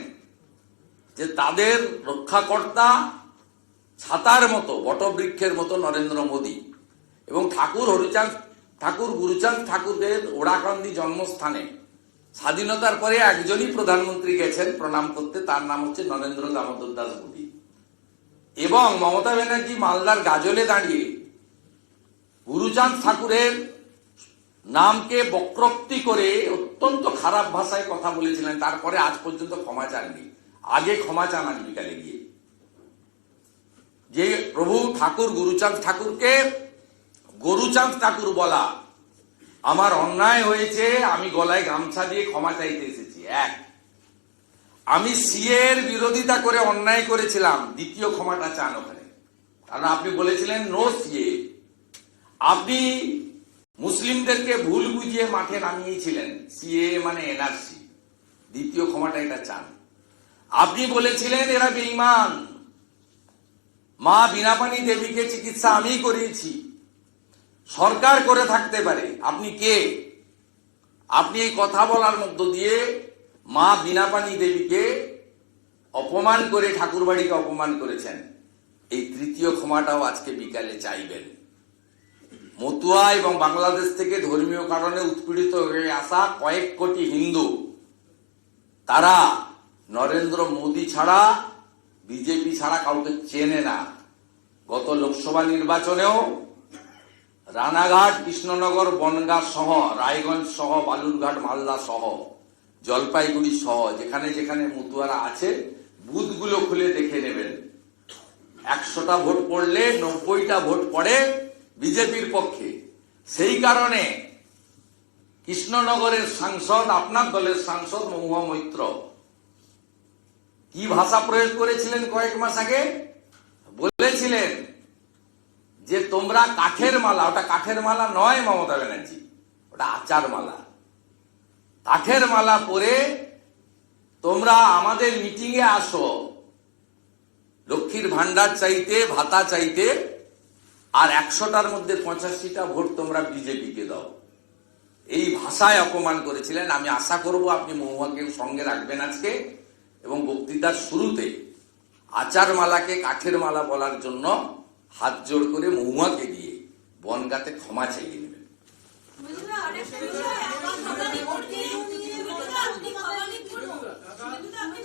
যে তাদের রক্ষাকর্তা ছাতার মতো, বটবৃক্ষের মতো নরেন্দ্র মোদী। এবং ঠাকুর গুরুচাঁদ ঠাকুরের ওড়াকান্দি জন্মস্থানে স্বাধীনতার পরে একজনই প্রধানমন্ত্রী গেছেন প্রণাম করতে, তার নাম হচ্ছে নরেন্দ্র দামোদর দাস মোদী। এবং মমতা ব্যানার্জি মালদার গাজলে দাঁড়িয়ে গুরুচাঁদ ঠাকুরের নামকে বক্রোক্তি করে অত্যন্ত খারাপ ভাষায় কথা বলেছিলেন। তারপরে আজ পর্যন্ত ক্ষমা চাননি। আগে ক্ষমা চান আজ বিকালে গিয়ে। যে প্রভু ঠাকুর গুরুচাঁদ ঠাকুরকে গরুচাঁদ ঠাকুর বলা আমার অন্যায় হয়েছে, আমি গলায় গামছা দিয়ে ক্ষমা চাইতে এসেছি। এক, আমি সিএ এর বিরোধিতা করে অন্যায় করেছিলাম, দ্বিতীয় ক্ষমাটা চান ওখানে। কারণ আপনি বলেছিলেন নো সিএ। আপনি মুসলিমদেরকে ভুল বুঝিয়ে মাঠে নামিয়েছিলেন, সিএ মানে এনআরসি, দ্বিতীয় ক্ষমাটা এটা চান। আপনি বলেছিলেন এরা বেঈমান, মা বীণাপানি দেবীকে চিকিৎসা আমি করিয়েছি, সরকার করে থাকতে পারে। আপনি কে? আপনি এই কথা বলার মধ্য দিয়ে মা বীণাপানি দেবীকে অপমান করে ঠাকুরবাড়িকে অপমান করেছেন। এই তৃতীয় ক্ষমাটাও আজকে বিকালে চাইবেন। মতুয়া এবং বাংলাদেশ থেকে ধর্মীয় কারণে উৎপীড়িত হয়ে আসা কয়েক কোটি হিন্দু, তারা নরেন্দ্র মোদী ছাড়া, বিজেপি ছাড়া কাউকে চেনে না। গত লোকসভা নির্বাচনেও রানাঘাট, কৃষ্ণনগর, বনগাঁ সহ, রায়গঞ্জ সহ, বালুরঘাট, মালদা সহ, জলপাইগুড়ি সহ যেখানে যেখানে মতুয়ারা আছে বুথগুলো খুলে দেখে নেবেন। 100টা ভোট পড়লে 90টা ভোট পড়ে বিজেপির পক্ষে। সেই কারণে কৃষ্ণনগরের সাংসদ, আপনার দলের সাংসদ মহুয়া মৈত্র কি ভাষা প্রয়োগ করেছিলেন কয়েক মাস আগে? বলেছিলেন যে তোমরা কাঠের মালা, ওটা কাঠের মালা নয় মমতা ব্যানার্জি, ওটা আচার মালা, কাঠের মালা পরে তোমরা আমাদের মিটিং এ আসো লক্ষ্মীর ভান্ডার চাইতে, ভাতা চাইতে, আর 100টার মধ্যে 85টা ভোট তোমরা বিজেপিকে দাও। এই ভাষায় অপমান করেছিলেন। আমি আশা করব আপনি মহুয়াকে সঙ্গে রাখবেন আজকে এবং বক্তৃতার শুরুতে আচার মালাকে কাঠের মালা বলার জন্য হাত জোড় করে মহুয়াকে দিয়ে বনগাঁতে ক্ষমা চাইয়ে নেবেন। বন্ধুরা, আরেকটা বিষয়,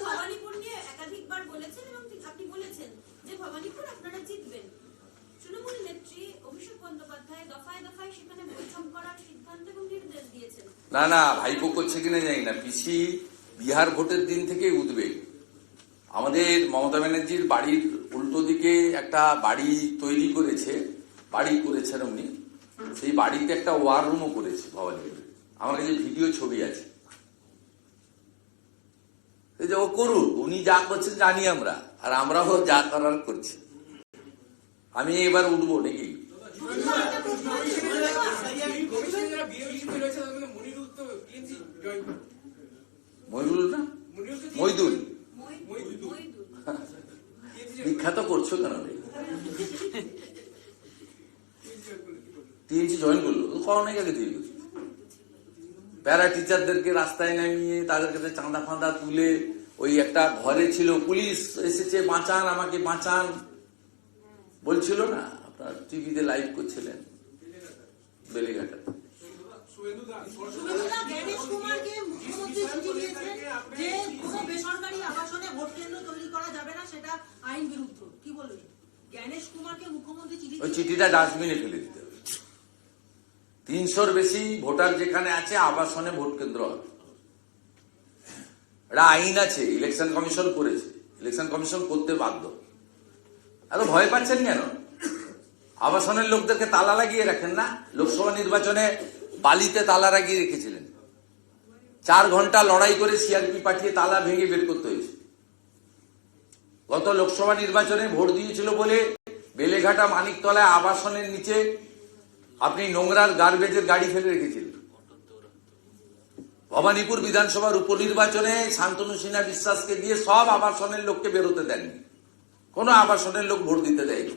ভবানীপুর নিয়ে একাধিকবার বলেছেন এবং আপনি বলেছেন যে ভবানীপুর আপনারা জিতবেন। তৃণমূল নেত্রী অভিষেক বন্দ্যোপাধ্যায় দফায় দফায় সেখানে বৈঠক করার সিদ্ধান্ত এবং নির্দেশ দিয়েছেন। না, ভাইপো করছে কিনা জানি না, পিসি বিহার ভোটের দিন থেকে উদ্বেগ। আমাদের মমতা ব্যানার্জির বাড়ির উল্টো দিকে একটা বাড়ি তৈরি করেছেন উনি। সেই বাড়িতে একটা ওয়ার রুমও করেছে ভবানীপুরে। আমার কাছে ভিডিও ছবি আছে। এই যে ও করুন, উনি যা করছেন জানি আমরা, আর আমরাও যা করার করছি। আমি এবার উঠবো নাকি? মইদুল না, মইদুল বিখ্যাত করছো কেন? টিএমসি জয়েন করলো, করোনা আগে দিয়ে গেছে। প্যারা টিচারদেরকে রাস্তায় নামিয়ে তাদের কাছে চাঁদা ফাঁদা তুলে, ওই একটা ঘরে ছিল, পুলিশ এসেছে বাঁচান, আমাকে বাঁচান বলছিল না, আপনার টিভিতে লাইভ করছিলেন বেলেঘাটা। জ্ঞানেশ কুমারকে মুখ্যমন্ত্রী চিঠি দিয়েছেন যে কোনো বেসরকারি আবাসনে ভোট কেন্দ্র তৈরি করা যাবে না, সেটা আইন বিরুদ্ধ। কি বলবেন? জ্ঞানেশ কুমারকে মুখ্যমন্ত্রী চিঠি, ওই চিঠিটা ডাস্টবিনে ফেলে দিতে হবে। 300-র বেশি ভোটার যেখানে আছে আবাসনে ভোট কেন্দ্র হবে। এটা আইন আছে, ইলেকশন কমিশন করেছে, ইলেকশন কমিশন করতে বাধ্য। এত ভয় পাচ্ছেন কেন? আবাসনের লোকদেরকে তালা লাগিয়ে রাখেন না? লোকসভা নির্বাচনে বালিতে তালা লাগিয়ে রেখেছিলেন, 4 ঘন্টা লড়াই করে সিআরপি পাঠিয়ে তালা ভেঙে বের করতে হয়েছে। গত লোকসভা নির্বাচনে ভোট দিয়েছিল বলে বেলেঘাটা মানিকতলায় আবাসনের নিচে আপনি নোংরার গার্বেজের গাড়ি ফেলে রেখেছিলেন। ভবানীপুর বিধানসভার উপনির্বাচনে শান্তনু সিনহা বিশ্বাসকে দিয়ে সব আবাসনের লোককে বেরোতে দেননি, কোনো আবাসনের লোক ভোট দিতে দেয়নি।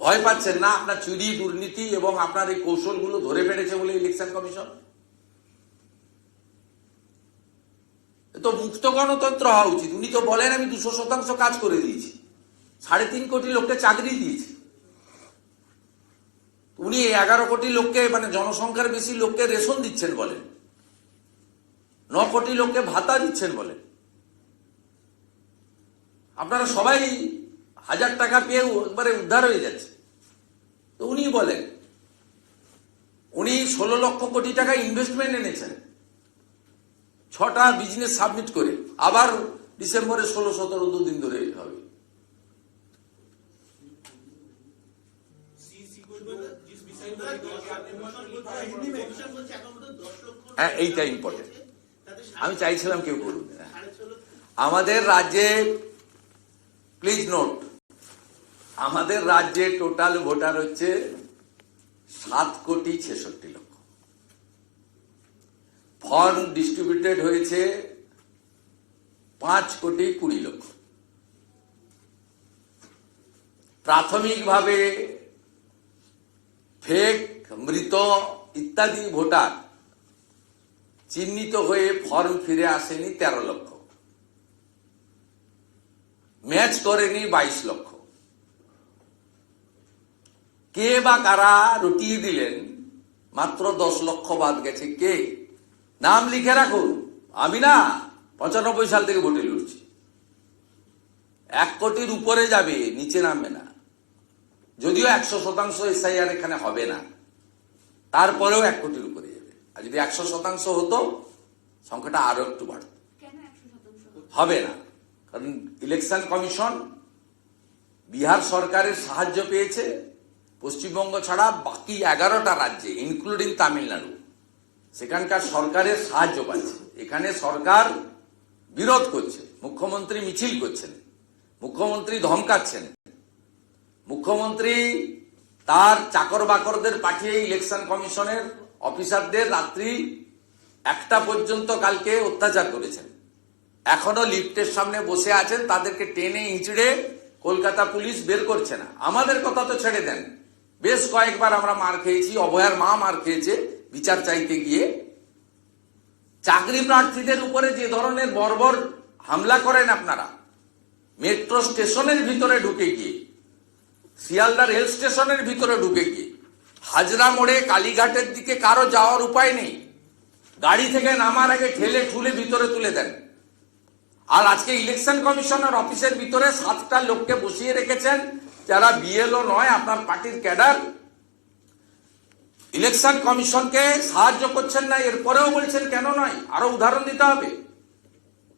ভয় পাচ্ছেন না আপনার চুরি, দুর্নীতি এবং আপনার এই কৌশলগুলো ধরে ফেলেছে বলে ইলেকশন কমিশন? তো মুক্ত গণতন্ত্র হওয়া উচিত। উনি তো বলেন আমি 200% কাজ করে দিয়েছি, 3.5 কোটি লোককে চাকরি দিয়েছি। উনি 11 কোটি লোককে, মানে জনসংখ্যার বেশি লোককে রেশন দিচ্ছেন বলেন, 9 কোটি লোককে ভাতা দিচ্ছেন বলেন। আপনারা সবাই 1000 টাকা পেয়ে একবারে উদ্ধার হয়ে যাচ্ছে। তো উনি বলেন উনি 16 লক্ষ কোটি টাকা ইনভেস্টমেন্ট এনেছেন 6টা বিজনেস সাবমিট করে। আবার ডিসেম্বরে 16-17 দুদিন ধরে হবে। হ্যাঁ, এইটা ইম্পর্টেন্ট। আমি চাইছিলাম কেউ করুন। আমাদের রাজ্যে, প্লিজ নোট, আমাদের রাজ্যে টোটাল ভোটার হচ্ছে 7,66,00,000। ফর্ম ডিস্ট্রিবিউটেড হয়েছে 5,20,00,000। প্রাথমিকভাবে ফেক, মৃত ইত্যাদি ভোটার চিহ্নিত হয়ে ফর্ম ফিরে আসেনি 13 লক্ষ, ম্যাচ করেনি 22 লক্ষ। কে বা কারা রটিয়ে দিলেন মাত্র 10 লক্ষ বাদ গেছে। কে? নাম লিখে রাখুন। আমি না 95 সাল থেকে ভোটে লড়ছি। 1 কোটির উপরে যাবে, নিচে নামবে না। যদিও 100% এসআইআর এখানে হবে না, তারপরেও 1 কোটির উপরে যাবে। আর যদি 100% হতো সংখ্যাটা আরো একটু বাড়ত। কেন 100%? হবে না, কারণ ইলেকশন কমিশন বিহার সরকারের সাহায্য পেয়েছে। পশ্চিমবঙ্গ ছাড়া বাকি 11টা রাজ্যে ইনক্লুডিং তামিলনাড়ু সেখানকার সরকারের সাহায্য পাচ্ছে। এখানে সরকার বিরোধ করছে, মুখ্যমন্ত্রী মিছিল করছেন, মুখ্যমন্ত্রী ধমকাচ্ছেন, মুখ্যমন্ত্রী তার চাকর বাকরদের পাঠিয়ে ইলেকশন কমিশনের অফিসারদের রাত্রি 1টা পর্যন্ত কালকে অত্যাচার করেছেন। এখনো লিফটের সামনে বসে আছেন, তাদেরকে টেনে হিঁচড়ে কলকাতা পুলিশ বের করছে না। আমাদের কথা তো ছেড়ে দেন, বেশ কয়েকবার আমরা মার খেয়েছি, অভয়ার মা মার খেয়েছে বিচার চাইতে গিয়ে। চাকরি প্রার্থীদের উপরে যে ধরনের বর্বর হামলা করেন আপনারা, মেট্রো স্টেশনের ভিতরে ঢুকে গিয়ে, শিয়ালদা রেল স্টেশনের ভিতরে ঢুকে গিয়ে, হাজরা মোড়ে কালীঘাটের দিকে কারো যাওয়ার উপায় নেই, গাড়ি থেকে নামার আগে ঠেলে ঠুলে ভিতরে তুলে দেন। আর আজকে ইলেকশন কমিশনার অফিসের ভিতরে 7টা লোককে বসিয়ে রেখেছেন যারা বিএলও নয়, আপনার পার্টির ক্যাডার। ইলেকশন কমিশনকে সাহায্য করছেন না, এরপরেও বলছেন কেন নয়। আরো উদাহরণ দিতে হবে।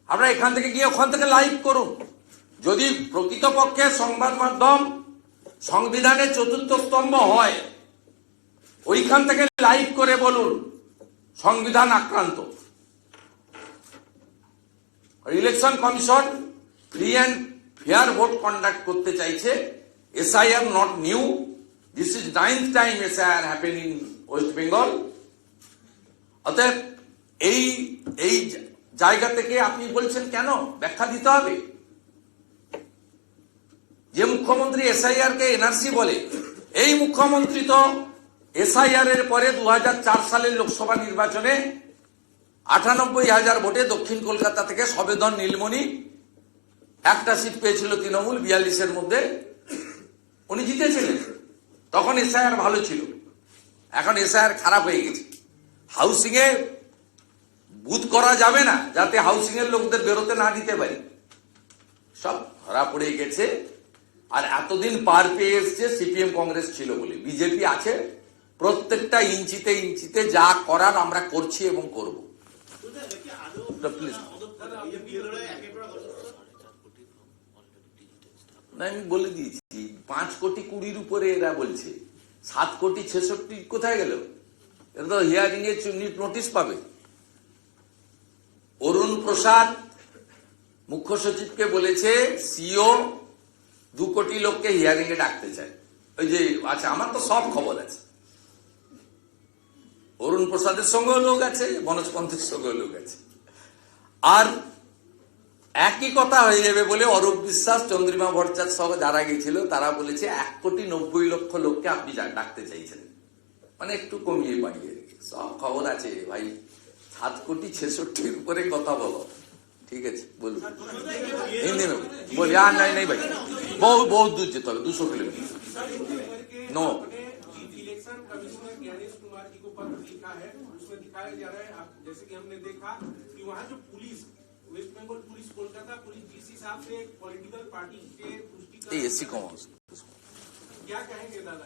আমরা এখান থেকে গিয়ে ওখান থেকে লাইভ করুন। যদি প্রকৃতপক্ষে সংবাদ মাধ্যম সংবিধানের 4র্থ স্তম্ভ হয়, ওইখান থেকে লাইভ করে বলুন সংবিধান আক্রান্ত। Election commission free and fair vote conduct করতে চাইছে। SIR not new, this is 9th time SIR happen in West Bengal. অতএব এই জায়গা থেকে আপনি বলছেন কেন, ব্যাখ্যা দিতে হবে। যে মুখ্যমন্ত্রী এসআইআর কে এনআরসি বলে, এই মুখ্যমন্ত্রী তো এসআইআর এর পরে 2004 সালের লোকসভা নির্বাচনে 98,000 ভোটে দক্ষিণ কলকাতা থেকে সবেদন নীলমণি একটা সিট পেয়েছিল তৃণমূল, 42-এর মধ্যে উনি জিতেছিলেন। তখন এসআইআর ভালো ছিল, এখন এসআইআর খারাপ হয়ে গেছে। হাউসিং এ বুথ করা যাবে না যাতে হাউসিং এর লোকদের বেরোতে না দিতে পারি, সব ধরা পড়ে গেছে। আর এতদিন পার পেয়ে এসছে সিপিএম কংগ্রেস ছিল বলে। বিজেপি আছে, প্রত্যেকটা ইঞ্চিতে ইঞ্চিতে যা করার আমরা করছি এবং করব। প্লিজ না, আমি বলে দিয়েছি 5 কোটি 20 উপরে এরা বলছে, 7 কোটি 66 কোথায় গেল? এরা তো হিয়ারিং এর নোটিশ পাবে। অরুণ প্রসাদ মুখ্য সচিবকে বলেছে সিও 2 কোটি লোককে হিয়ারিং এ ডাকতে চায়। ওই যে আচ্ছা, আমার তো সব খবর আছে, অরুণ প্রসাদের সঙ্গেও লোক আছে, মনোজ পন্থের সঙ্গেও লোক আছে। আর একই কথা হয়ে যাবে বলে অরূপ বিশ্বাস, চন্দ্রিমা ভট্টাচার্য সহ যারা গেছিল তারা বলেছে 1,90,00,000 লোককে আপনি ডাকতে চাইছেন, মানে একটু কমিয়ে বাড়িয়ে। সব খবর আছে ভাই, 7,66,00,000 উপরে কথা বলো, ঠিক আছে বলুন হিন্দি में बोल यार। नहीं भाई, बहुत दूर जेते হবে, 200 किलोमीटर। नो इलेक्शन कमिश्नर ज्ञानेश कुमार जी को पत्र लिखा है, उसमें दिखाया जा रहा है जैसे कि हमने देखा कि वहाँ जो police, West Bengal police, Kolkata police जिस हिसाब से पॉलिटिकल पार्टी के पुष्टि एसी कौन क्या कहेंगे दादा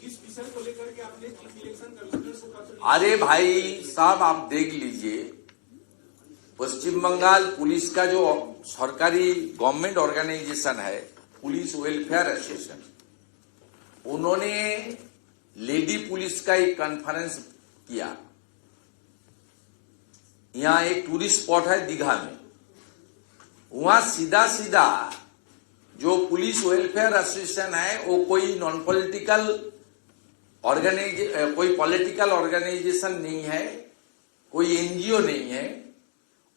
जिस विषय को लेकर के आपने चीफ इलेक्शन कमिश्नर को पत्र लिखा? अरे भाई साहब, आप देख लीजिए, पश्चिम बंगाल पुलिस का जो सरकारी गवर्नमेंट ऑर्गेनाइजेशन है, पुलिस वेलफेयर एसोसिएशन, उन्होंने लेडी पुलिस का एक कॉन्फ्रेंस किया। यहाँ एक टूरिस्ट स्पॉट है दीघा में, वहां सीधा सीधा जो पुलिस वेलफेयर एसोसिएशन है वो कोई नॉन पॉलिटिकल कोई पॉलिटिकल ऑर्गेनाइजेशन नहीं है, कोई एनजीओ नहीं है,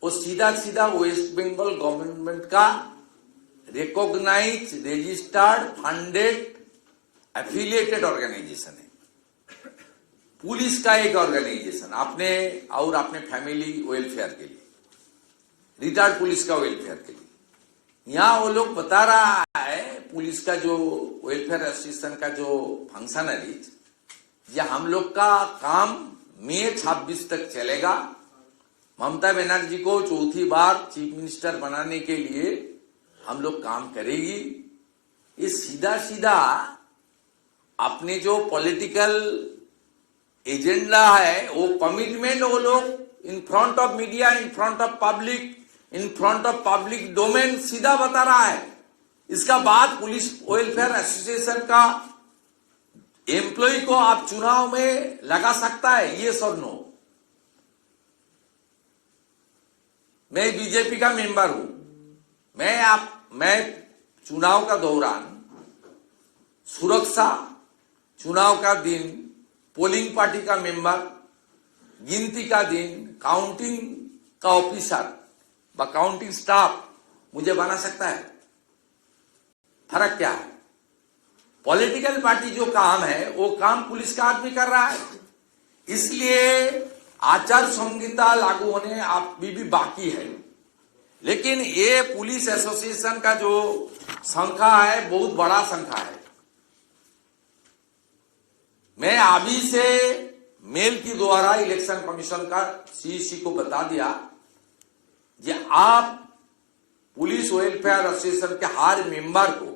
वो सीधा सीधा वेस्ट बंगाल गवर्नमेंट का recognise, registered, funded, affiliated organisation है। पुलिस का एक ऑर्गेनाइजेशन अपने और अपने फैमिली वेलफेयर के लिए, रिटायर्ड पुलिस का वेलफेयर के लिए। यहाँ वो लोग बता रहा है पुलिस का जो वेलफेयर एसोसिएशन का जो फंक्शनरीज, ये हम लोग का काम मई 26 तक चलेगा। ममता बनर्जी को चौथी बार चीफ मिनिस्टर बनाने के लिए हम लोग काम करेगी। ये सीधा सीधा अपने जो पॉलिटिकल एजेंडा है वो कमिटमेंट वो लोग in front of media, in front of public, in front of public domain सीधा बता रहा है। इसका बाद पुलिस वेलफेयर एसोसिएशन का एम्प्लॉय को आप चुनाव में लगा सकता है, ये सब नो। मैं बीजेपी का मेंबर हूं, मैं चुनाव का दौरान सुरक्षा, चुनाव का दिन, पोलिंग पार्टी का मेंबर, गिनती का दिन, काउंटिंग का ऑफिसर व काउंटिंग स्टाफ मुझे बना सकता है। फर्क क्या है? पॉलिटिकल पार्टी जो काम है वो काम पुलिस का आदमी कर रहा है। इसलिए आचार संहिता लागू होने अभी भी बाकी है, लेकिन ये पुलिस एसोसिएशन का जो संख्या है बहुत बड़ा संख्या है। मैं अभी से मेल के द्वारा इलेक्शन कमीशन का सीईसी को बता दिया कि आप पुलिस वेलफेयर एसोसिएशन के हर मेंबर को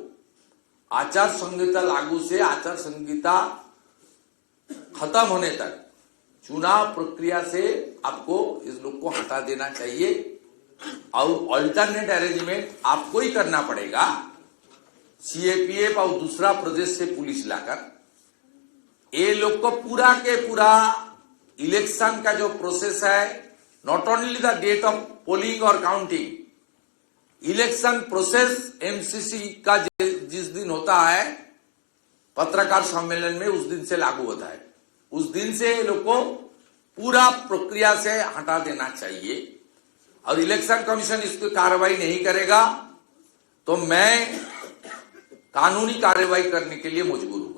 आचार संहिता लागू से आचार संहिता खत्म होने तक चुनाव प्रक्रिया से आपको इस लोग को हटा देना चाहिए और अल्टरनेट अरेंजमेंट आपको ही करना पड़ेगा। सीएपीएफ और दूसरा प्रदेश से पुलिस लाकर ये लोग को पूरा के पूरा इलेक्शन का जो प्रोसेस है, not only the date of polling और काउंटिंग, इलेक्शन प्रोसेस एमसीसी का जिस दिन होता है पत्रकार सम्मेलन में, उस दिन से लागू होता है। उस दिन से लोग को पूरा प्रक्रिया से हटा देना चाहिए और इलेक्शन कमीशन इसकी कार्रवाई नहीं करेगा तो मैं कानूनी कार्रवाई करने के लिए मजबूर हूँ।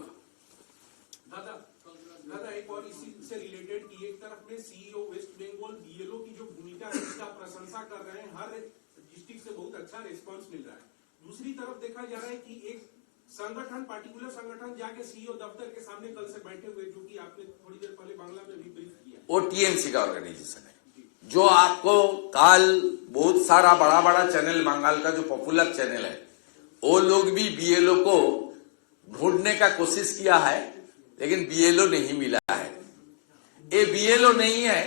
दादा एक और इसी से रिलेटेड कि एक तरफ में सीईओ वेस्ट बंगाल बीएलओ की जो भूमिका है उसका प्रशंसा कर रहे हैं, हर डिस्ट्रिक्ट से बहुत अच्छा रिस्पांस मिल रहा है। दूसरी तरफ देखा जा रहा है कि एक संगठन, पार्टिकुलर संगठन जाके सीईओ दफ्तर के सामने कल से बैठे हुए, जो कि आपने थोड़ी देर पहले बांग्ला में भी ब्रीफ किया, वो टीएमसी का ऑर्गेनाइजेशन है जो आपको कल बहुत सारा बड़ा बड़ा चैनल, बंगाल का जो पॉपुलर चैनल है, वो लोग भी बीएलओ को ढूंढने का कोशिश किया है लेकिन बीएलओ नहीं मिला है। ये बीएलओ नहीं है,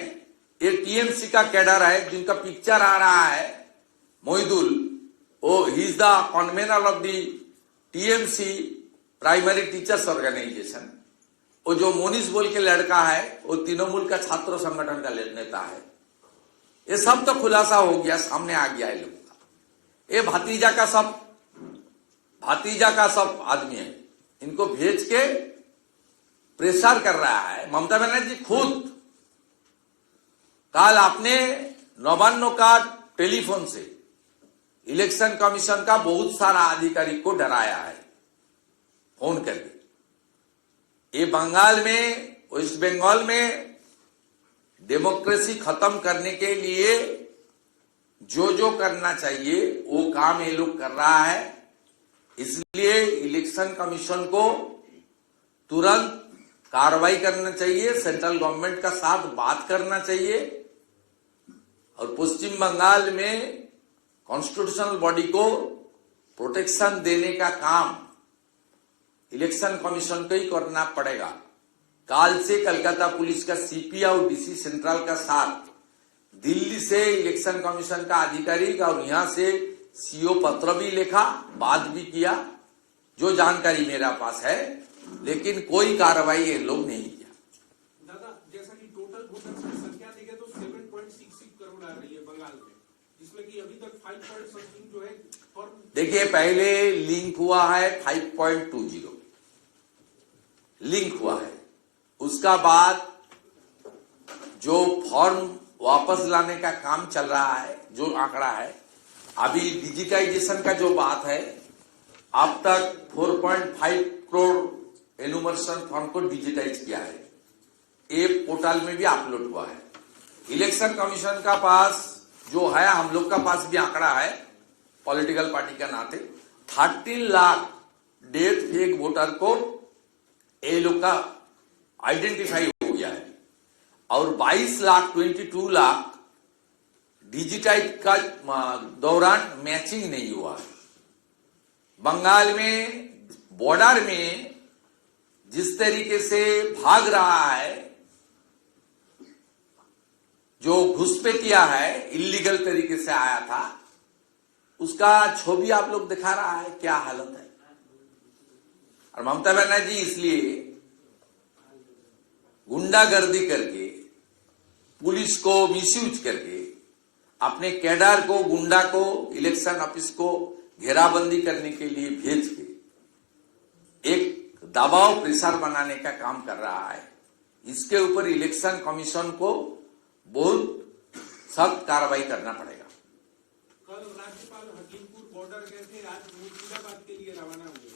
ये टीएमसी का कैडर है जिनका पिक्चर आ रहा है। मोहिदुल, वो ही is the convener of the TMC primary teachers organisation, वो जो मोनिस बोल के लड़का है वो तृणमूल का छात्र संगठन का नेता है। ये सब तो खुलासा हो गया, सामने आ गया है लोगों का। ये भतीजा का सब आदमी है, इनको भेज के प्रेशर कर रहा है। ममता बनर्जी खुद कल आपने नवान्नो का टेलीफोन से इलेक्शन कमीशन का बहुत सारा अधिकारी को डराया है फोन करके। ये बंगाल में, वेस्ट बंगाल में डेमोक्रेसी खत्म करने के लिए जो करना चाहिए वो काम ये लोग कर रहा है। इसलिए इलेक्शन कमीशन को तुरंत कार्रवाई करना चाहिए, सेंट्रल गवर्नमेंट का साथ बात करना चाहिए और पश्चिम बंगाल में कॉन्स्टिट्यूशनल बॉडी को प्रोटेक्शन देने का काम इलेक्शन कमीशन को ही करना पड़ेगा। काल से कलकत्ता पुलिस का सीपी और डीसी सेंट्रल का साथ दिल्ली से इलेक्शन कमीशन का अधिकारी और यहां से सीओ पत्र भी लिखा, बात भी किया, जो जानकारी मेरा पास है, लेकिन कोई कार्रवाई ये लोग नहीं किया। दादा, जैसा कि टोटल वोटर्स की संख्या देखें तो 7.66 करोड़ आ रही है बंगाल में, जिसमें कि अभी तक 5.something जो है। और देखिए, पहले लिंक हुआ है 5.20 लिंक हुआ है, उसका बाद जो फॉर्म वापस लाने का काम चल रहा है, जो आंकड़ा है अभी डिजिटाइजेशन का जो बात है, अब तक 4.5 करोड़ एनुमरेशन फॉर्म को डिजिटाइज किया है, ये पोर्टल में भी अपलोड हुआ है। इलेक्शन कमीशन का पास जो है, हम लोग का पास भी आंकड़ा है पॉलिटिकल पार्टी का नाते, 13 लाख डेथ फेक वोटर को ये लोग का आइडेंटिफाई हो गया है और 22 लाख डिजिटाइज का दौरान मैचिंग नहीं हुआ है। बंगाल में बॉर्डर में जिस तरीके से भाग रहा है, जो घुसपैठिया है, इलीगल तरीके से आया था, उसका छवि आप लोग दिखा रहा है, क्या हालत है। और ममता बनर्जी इसलिए गुंडागर्दी करके, पुलिस को मिसयूज करके, अपने कैडर को, गुंडा को, इलेक्शन ऑफिस को घेराबंदी करने के लिए भेज के एक दबाव प्रेशर बनाने का काम कर रहा है। इसके ऊपर इलेक्शन कमीशन को बहुत सख्त कार्रवाई करना पड़ेगा। कल राज्यपाल हकीमपुर बॉर्डर गए थे, आज मुर्शिदाबाद के लिए रवाना हुए,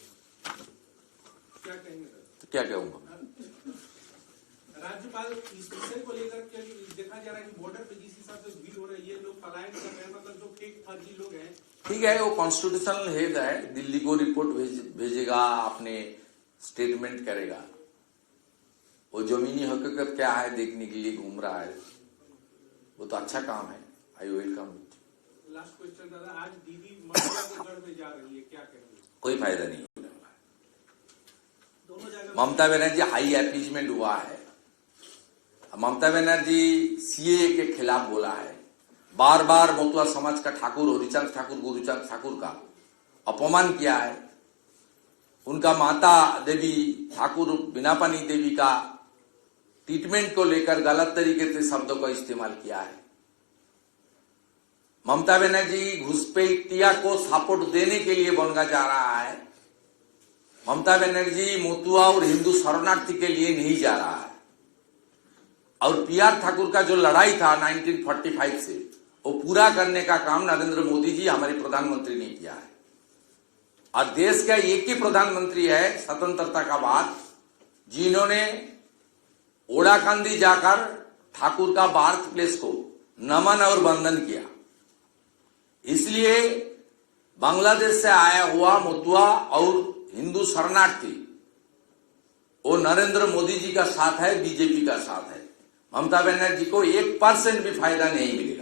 क्या कहेंगे? तो क्या कहूंगा, राज्यपाल इस विषय को लेकर के देखा जा रहा है कि बॉर्डर पे जिस हिसाब से भीड़ हो रही है, लोग पलायन कर रहे हैं, मतलब जो फेक फर्जी लोग हैं। ठीक है, वो कॉन्स्टिट्यूशनल हेड है, दिल्ली को रिपोर्ट भेजेगा, अपने स्टेटमेंट करेगा। वो जमीनी हकीकत क्या है देखने के लिए घूम रहा है, वो तो अच्छा काम है, I welcome it. Last question दादा, आज दीदी मथुरा के गढ़ में जा रही है, क्या कहेंगे? कोई फायदा नहीं होने वाला है। दोनों जगह ममता बनर्जी हाई अपीजमेंट हुआ है। ममता बनर्जी सीए के खिलाफ बोला है, बार बार मोतुआ समाज का ठाकुर हरिचंद ठाकुर, गुरुचंद ठाकुर का अपमान किया है। उनका माता देवी ठाकुर बिनापानी देवी का ट्रीटमेंट को लेकर गलत तरीके से शब्दों का इस्तेमाल किया है। ममता बनर्जी घुसपैठिया को सपोर्ट देने के लिए बनगा जा रहा है। ममता बनर्जी मोतुआ और हिंदू शरणार्थी के लिए नहीं जा रहा है। और पीआर ठाकुर का जो लड़ाई था 1945 से, वो पूरा करने का काम नरेंद्र मोदी जी, हमारे प्रधानमंत्री ने किया है। और देश का एक ही प्रधानमंत्री है स्वतंत्रता का बाद, जिन्होंने ओडाकांदी जाकर ठाकुर का बार्थ प्लेस को नमन और वंदन किया। इसलिए बांग्लादेश से आया हुआ मोतुआ और हिंदू शरणार्थी वो नरेंद्र मोदी जी का साथ है, बीजेपी का साथ है। ममता बनर्जी को 1% भी फायदा नहीं मिलेगा।